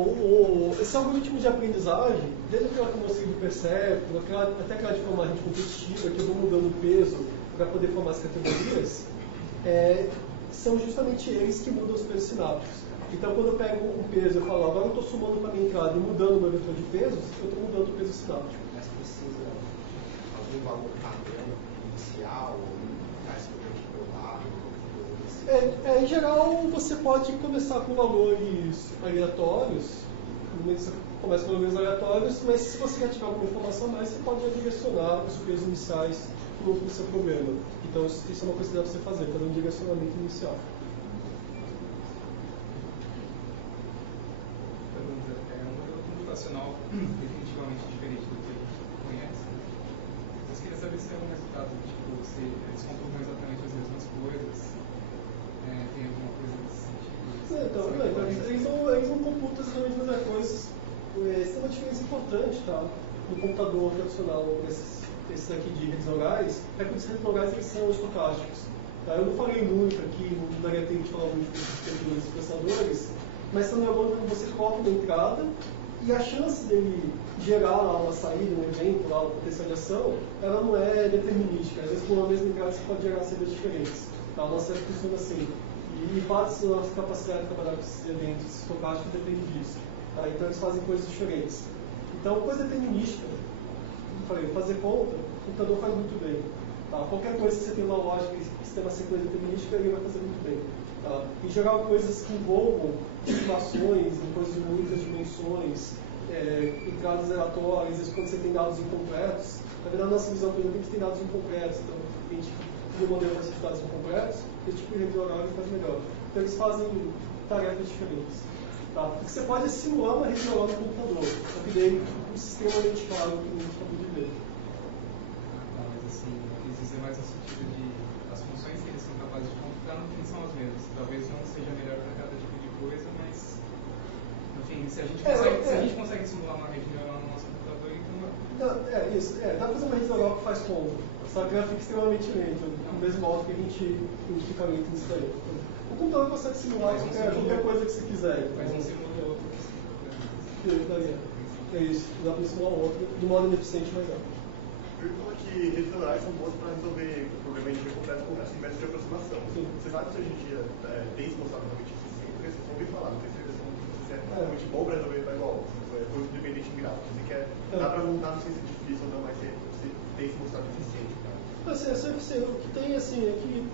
esse algoritmo de aprendizagem, desde aquela que eu mostrei do Perceptron, até aquela de formar rede competitiva, que eu vou mudando o peso para poder formar as categorias, são justamente eles que mudam os pesos sinápticos. Então, quando eu pego um peso e falo, agora eu estou somando para a minha entrada e mudando o meu vetor de pesos, eu estou mudando o peso sináptico. Mas precisa algum valor padrão inicial, ou faz poder que provar, em geral, você pode começar com valores aleatórios, você começa com valores aleatórios, mas se você já tiver alguma informação a mais, você pode direcionar os pesos iniciais para o seu problema. Então, isso é uma coisa que dá para você fazer, fazer um direcionamento inicial. Computacional definitivamente diferente do que a gente conhece. Mas queria saber se tem algum resultado, tipo, se eles computam exatamente as mesmas coisas, tem alguma coisa nesse sentido? Eles não computam exatamente as mesmas coisas. Isso é uma diferença importante, tá? No computador tradicional, esses aqui de redes neurais, é que os redes neurais eles são estocásticos. Tá? Eu não falei muito aqui, não daria tempo de falar muito dos processadores, mas são negócios que você coloca uma entrada e a chance dele gerar lá uma saída, um evento, lá, uma potencialização, ela não é determinística. Às vezes, com a mesma entrada, você pode gerar saídas diferentes. Tá? A nossa funciona assim. E parte da nossa capacidade de trabalhar com esses eventos estocásticos depende disso. Tá? Então, eles fazem coisas diferentes. Então, coisa determinística, como eu falei, fazer conta, o computador faz muito bem. Tá? Qualquer coisa que você tem uma lógica que tem uma sequência determinística, ele vai fazer muito bem. Tá? Em geral, coisas que envolvam simulações, em coisas de muitas dimensões, entradas aleatórias, quando você tem dados incompletos. Na verdade, a nossa visão, por exemplo, a gente tem dados incompletos. Então, a gente demandam mais dados complexos, esse tipo de rede neural faz melhor. Então eles fazem tarefas diferentes. Tá? Porque você pode simular uma rede neural no computador, só que daí um sistema identificado que a gente acabou de ver. Mas assim, eu quis dizer mais no sentido de as funções que eles são capazes de computar no fim são as mesmas. Talvez uma seja melhor para cada tipo de coisa, mas enfim, se a gente consegue simular uma rede neural no nosso computador, então dá para fazer uma rede neural que faz como? Só que ela fica extremamente lenta, do mesmo modo que a gente fica lento nisso daí. O computador consegue simular qualquer coisa que você quiser. Mas um simula o outro. É isso, dá para simular o outro de modo ineficiente, mas não. Pergunta que redes neurais são boas para resolver problemas de complexo com esse método de aproximação. Sim. Você sabe se hoje em dia tem se mostrado realmente eficiente? Porque vocês vão ouvir falar, não sei se é realmente bom para resolver, tá igual, coisa independente em gráfico. Você quer, dá para montar, não sei se é difícil ou não, mas você tem se mostrado eficiente, cara. O que tem assim é que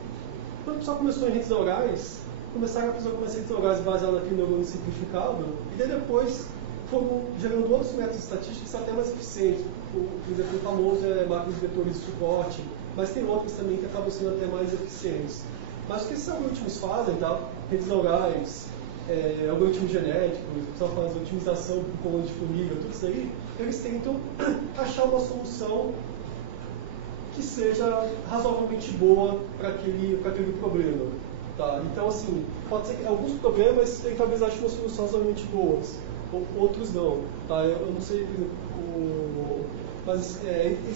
quando o pessoal começou em redes neurais, começaram a fazer redes neurais baseadas naquele neurônio simplificado, e daí depois foram gerando outros métodos estatísticos até mais eficientes. Por exemplo, o famoso é máquinas de vetores de suporte, mas tem outros também que acabam sendo até mais eficientes. Mas o que esses algoritmos fazem, tá? Redes neurais, algoritmos genéticos, o pessoal faz otimização com coluna de formiga, tudo isso aí, eles tentam achar uma solução que seja razoavelmente boa para aquele problema. Tá? Então, assim, pode ser que alguns problemas ele talvez ache uma solução razoavelmente boas, outros não. Tá? Eu não sei, por exemplo, mas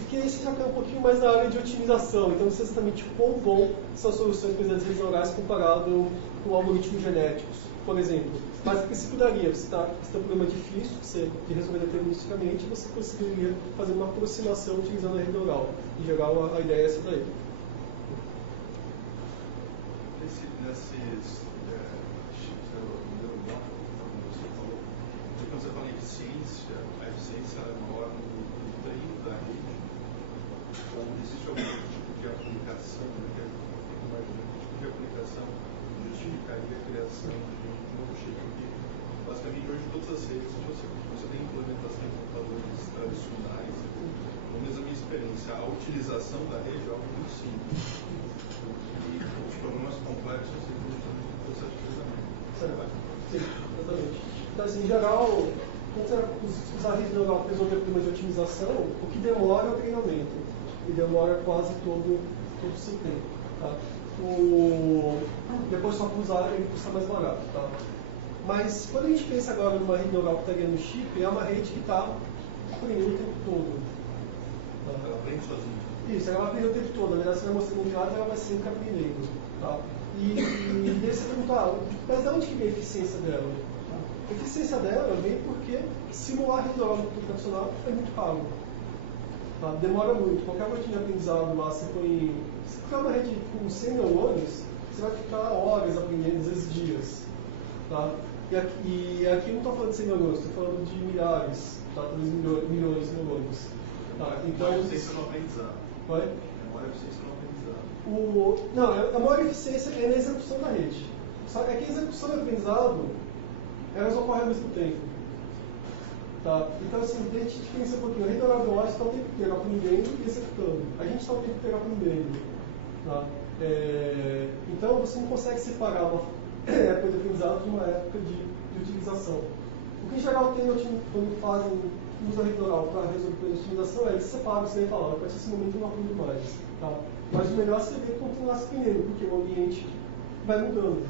que esse já cai um pouquinho mais na área de otimização. Então, não sei exatamente quão bom são as soluções das redes neurais comparado com algoritmos genéticos, por exemplo. Mas, a princípio, daria. Você tem um problema difícil de resolver deterministicamente, você conseguiria fazer uma aproximação utilizando a rede neural. Em geral, a ideia é essa daí. Nesses chips neuromotor, como você falou, quando você fala em eficiência, a eficiência é maior no treino da rede, ou existe algum tipo de aplicação, que eu fico imaginando que tipo de aplicação justificaria a criação de um novo chip? Porque, basicamente, hoje todas as redes, você tem implementação em computadores tradicionais, pelo menos a minha experiência, a utilização da rede é algo muito simples. E os problemas complexos se justamente no processo de treinamento. Sim, exatamente. Então, assim, em geral, quando você usar a rede neural para resolver problemas de otimização, o que demora é o treinamento. E demora quase todo o seu tempo. Tá? Depois só para usar, ele custa mais barato. Tá? Mas quando a gente pensa agora numa rede neural que está ganhando chip, é uma rede que está aprendendo o tempo todo. Tá? Ela aprende sozinha. Isso, ela vai aprender o tempo todo. Na verdade, você vai mostrando de lado, ela vai sempre aprendendo. Tá? E daí você pergunta, mas de onde que vem a eficiência dela? A eficiência dela vem porque simular a rede neural no computador tradicional é muito caro. Tá? Demora muito. Qualquer rotina de aprendizado lá, se for uma rede com 100 neurônios, você vai ficar horas aprendendo, às vezes dias. Tá? E aqui não estou falando de 100 neurônios, estou falando de milhares, tá? Talvez milhões de neurônios. Tá? Então, a eficiência no aprendizado. Oi? É maior eficiência no aprendizado. Não, a maior eficiência é na execução da rede. Só que a execução e o aprendizado, elas ocorrem ao mesmo tempo. Tá? Então, assim, a gente diferencia um pouquinho. A rede neural biológica está o tempo inteiro aprendendo e executando. A gente está o tempo inteiro aprendendo. Tá? Então, você não consegue separar uma época de aprendizado de uma época de utilização. O que, em geral, tem quando usa a rede neural para resolver problemas de otimização, eles separam isso aí e falam, a partir desse momento eu não aprendo mais. Tá? Mas o melhor seria continuar se aprendendo, porque o ambiente vai mudando.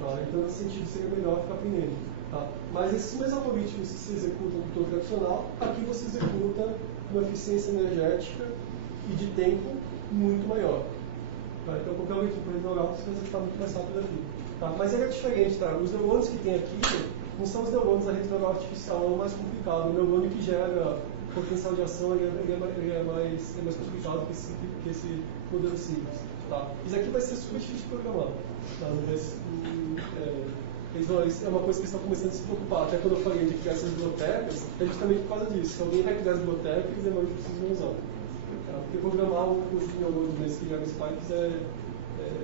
Tá? Então, nesse sentido, seria melhor ficar aprendendo. Tá? Mas esses mesmos algoritmos que se executam no computador tradicional, aqui você executa com uma eficiência energética e de tempo muito maior. Tá? Então, qualquer algoritmo para rede neural você vai executar muito mais rápido aqui. Tá? Mas ele é diferente. Tá? Os neurônios que tem aqui não são os neurônios da rede neural artificial, é o mais complicado. O neurônio que gera potencial de ação ele é mais complicado que esse modelo simples. Tá? Isso aqui vai ser super difícil de programar. Tá? É uma coisa que eles estão começando a se preocupar. Até quando eu falei de criar essas bibliotecas, é justamente por causa disso. Se alguém vai criar as bibliotecas, é mais difícil de usar. Tá? Porque programar os neurônios nesses que geram spikes é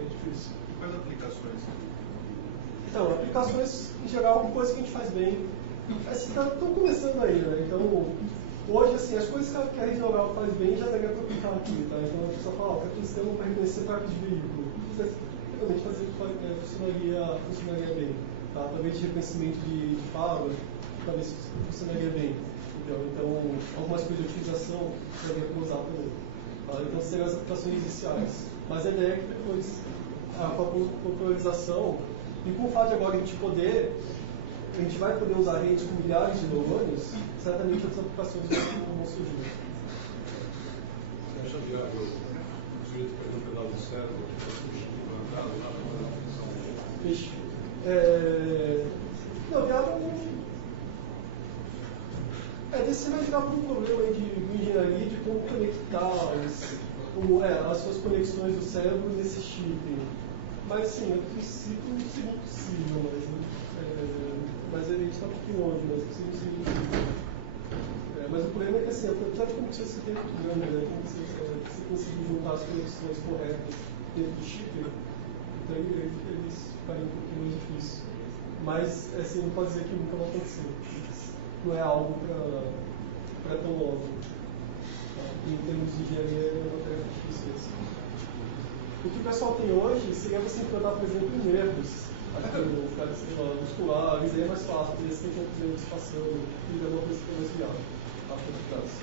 difícil. Quais aplicações? Então, aplicações, em geral, coisas que a gente faz bem, estão começando aí, né? Então, Hoje, assim, as coisas que a rede neural faz bem já daria para aplicar aqui, tá? Então a pessoa fala, que aquele sistema vai reconhecer placa de veículo. Se realmente funcionaria bem. Tá? Talvez de reconhecimento de fala, talvez funcionaria bem. Então, algumas coisas de utilização daria para usar também. Tá? Então, seriam as aplicações iniciais. Mas a ideia é que depois, com a popularização, e com o fato de agora a gente vai poder usar redes com milhares de neurônios, certamente outras aplicações vão surgir. Você acha viável o sujeito perder um pedaço do cérebro implantado lá para a função? Não, viável não. Desse vai ficar por um problema aí de engenharia de como conectar as suas conexões do cérebro nesse chip. Mas sim, a princípio seria possível, mas ele está um pouquinho longe, mas possível. Mas o problema é que assim, apesar de conexões você tem muito grande, né? Como você conseguir juntar as conexões corretas dentro do chip, então eles ficariam um pouquinho mais difícil. Mas assim, não pode dizer que nunca vai acontecer. Não é algo para tão logo. Em termos de engenharia, é uma tarefa difícil. O que o pessoal tem hoje seria você implantar, por exemplo, nervos musculares, aí é mais fácil, porque você tem que ter antecipação, e é uma coisa que é mais viável a curto prazo.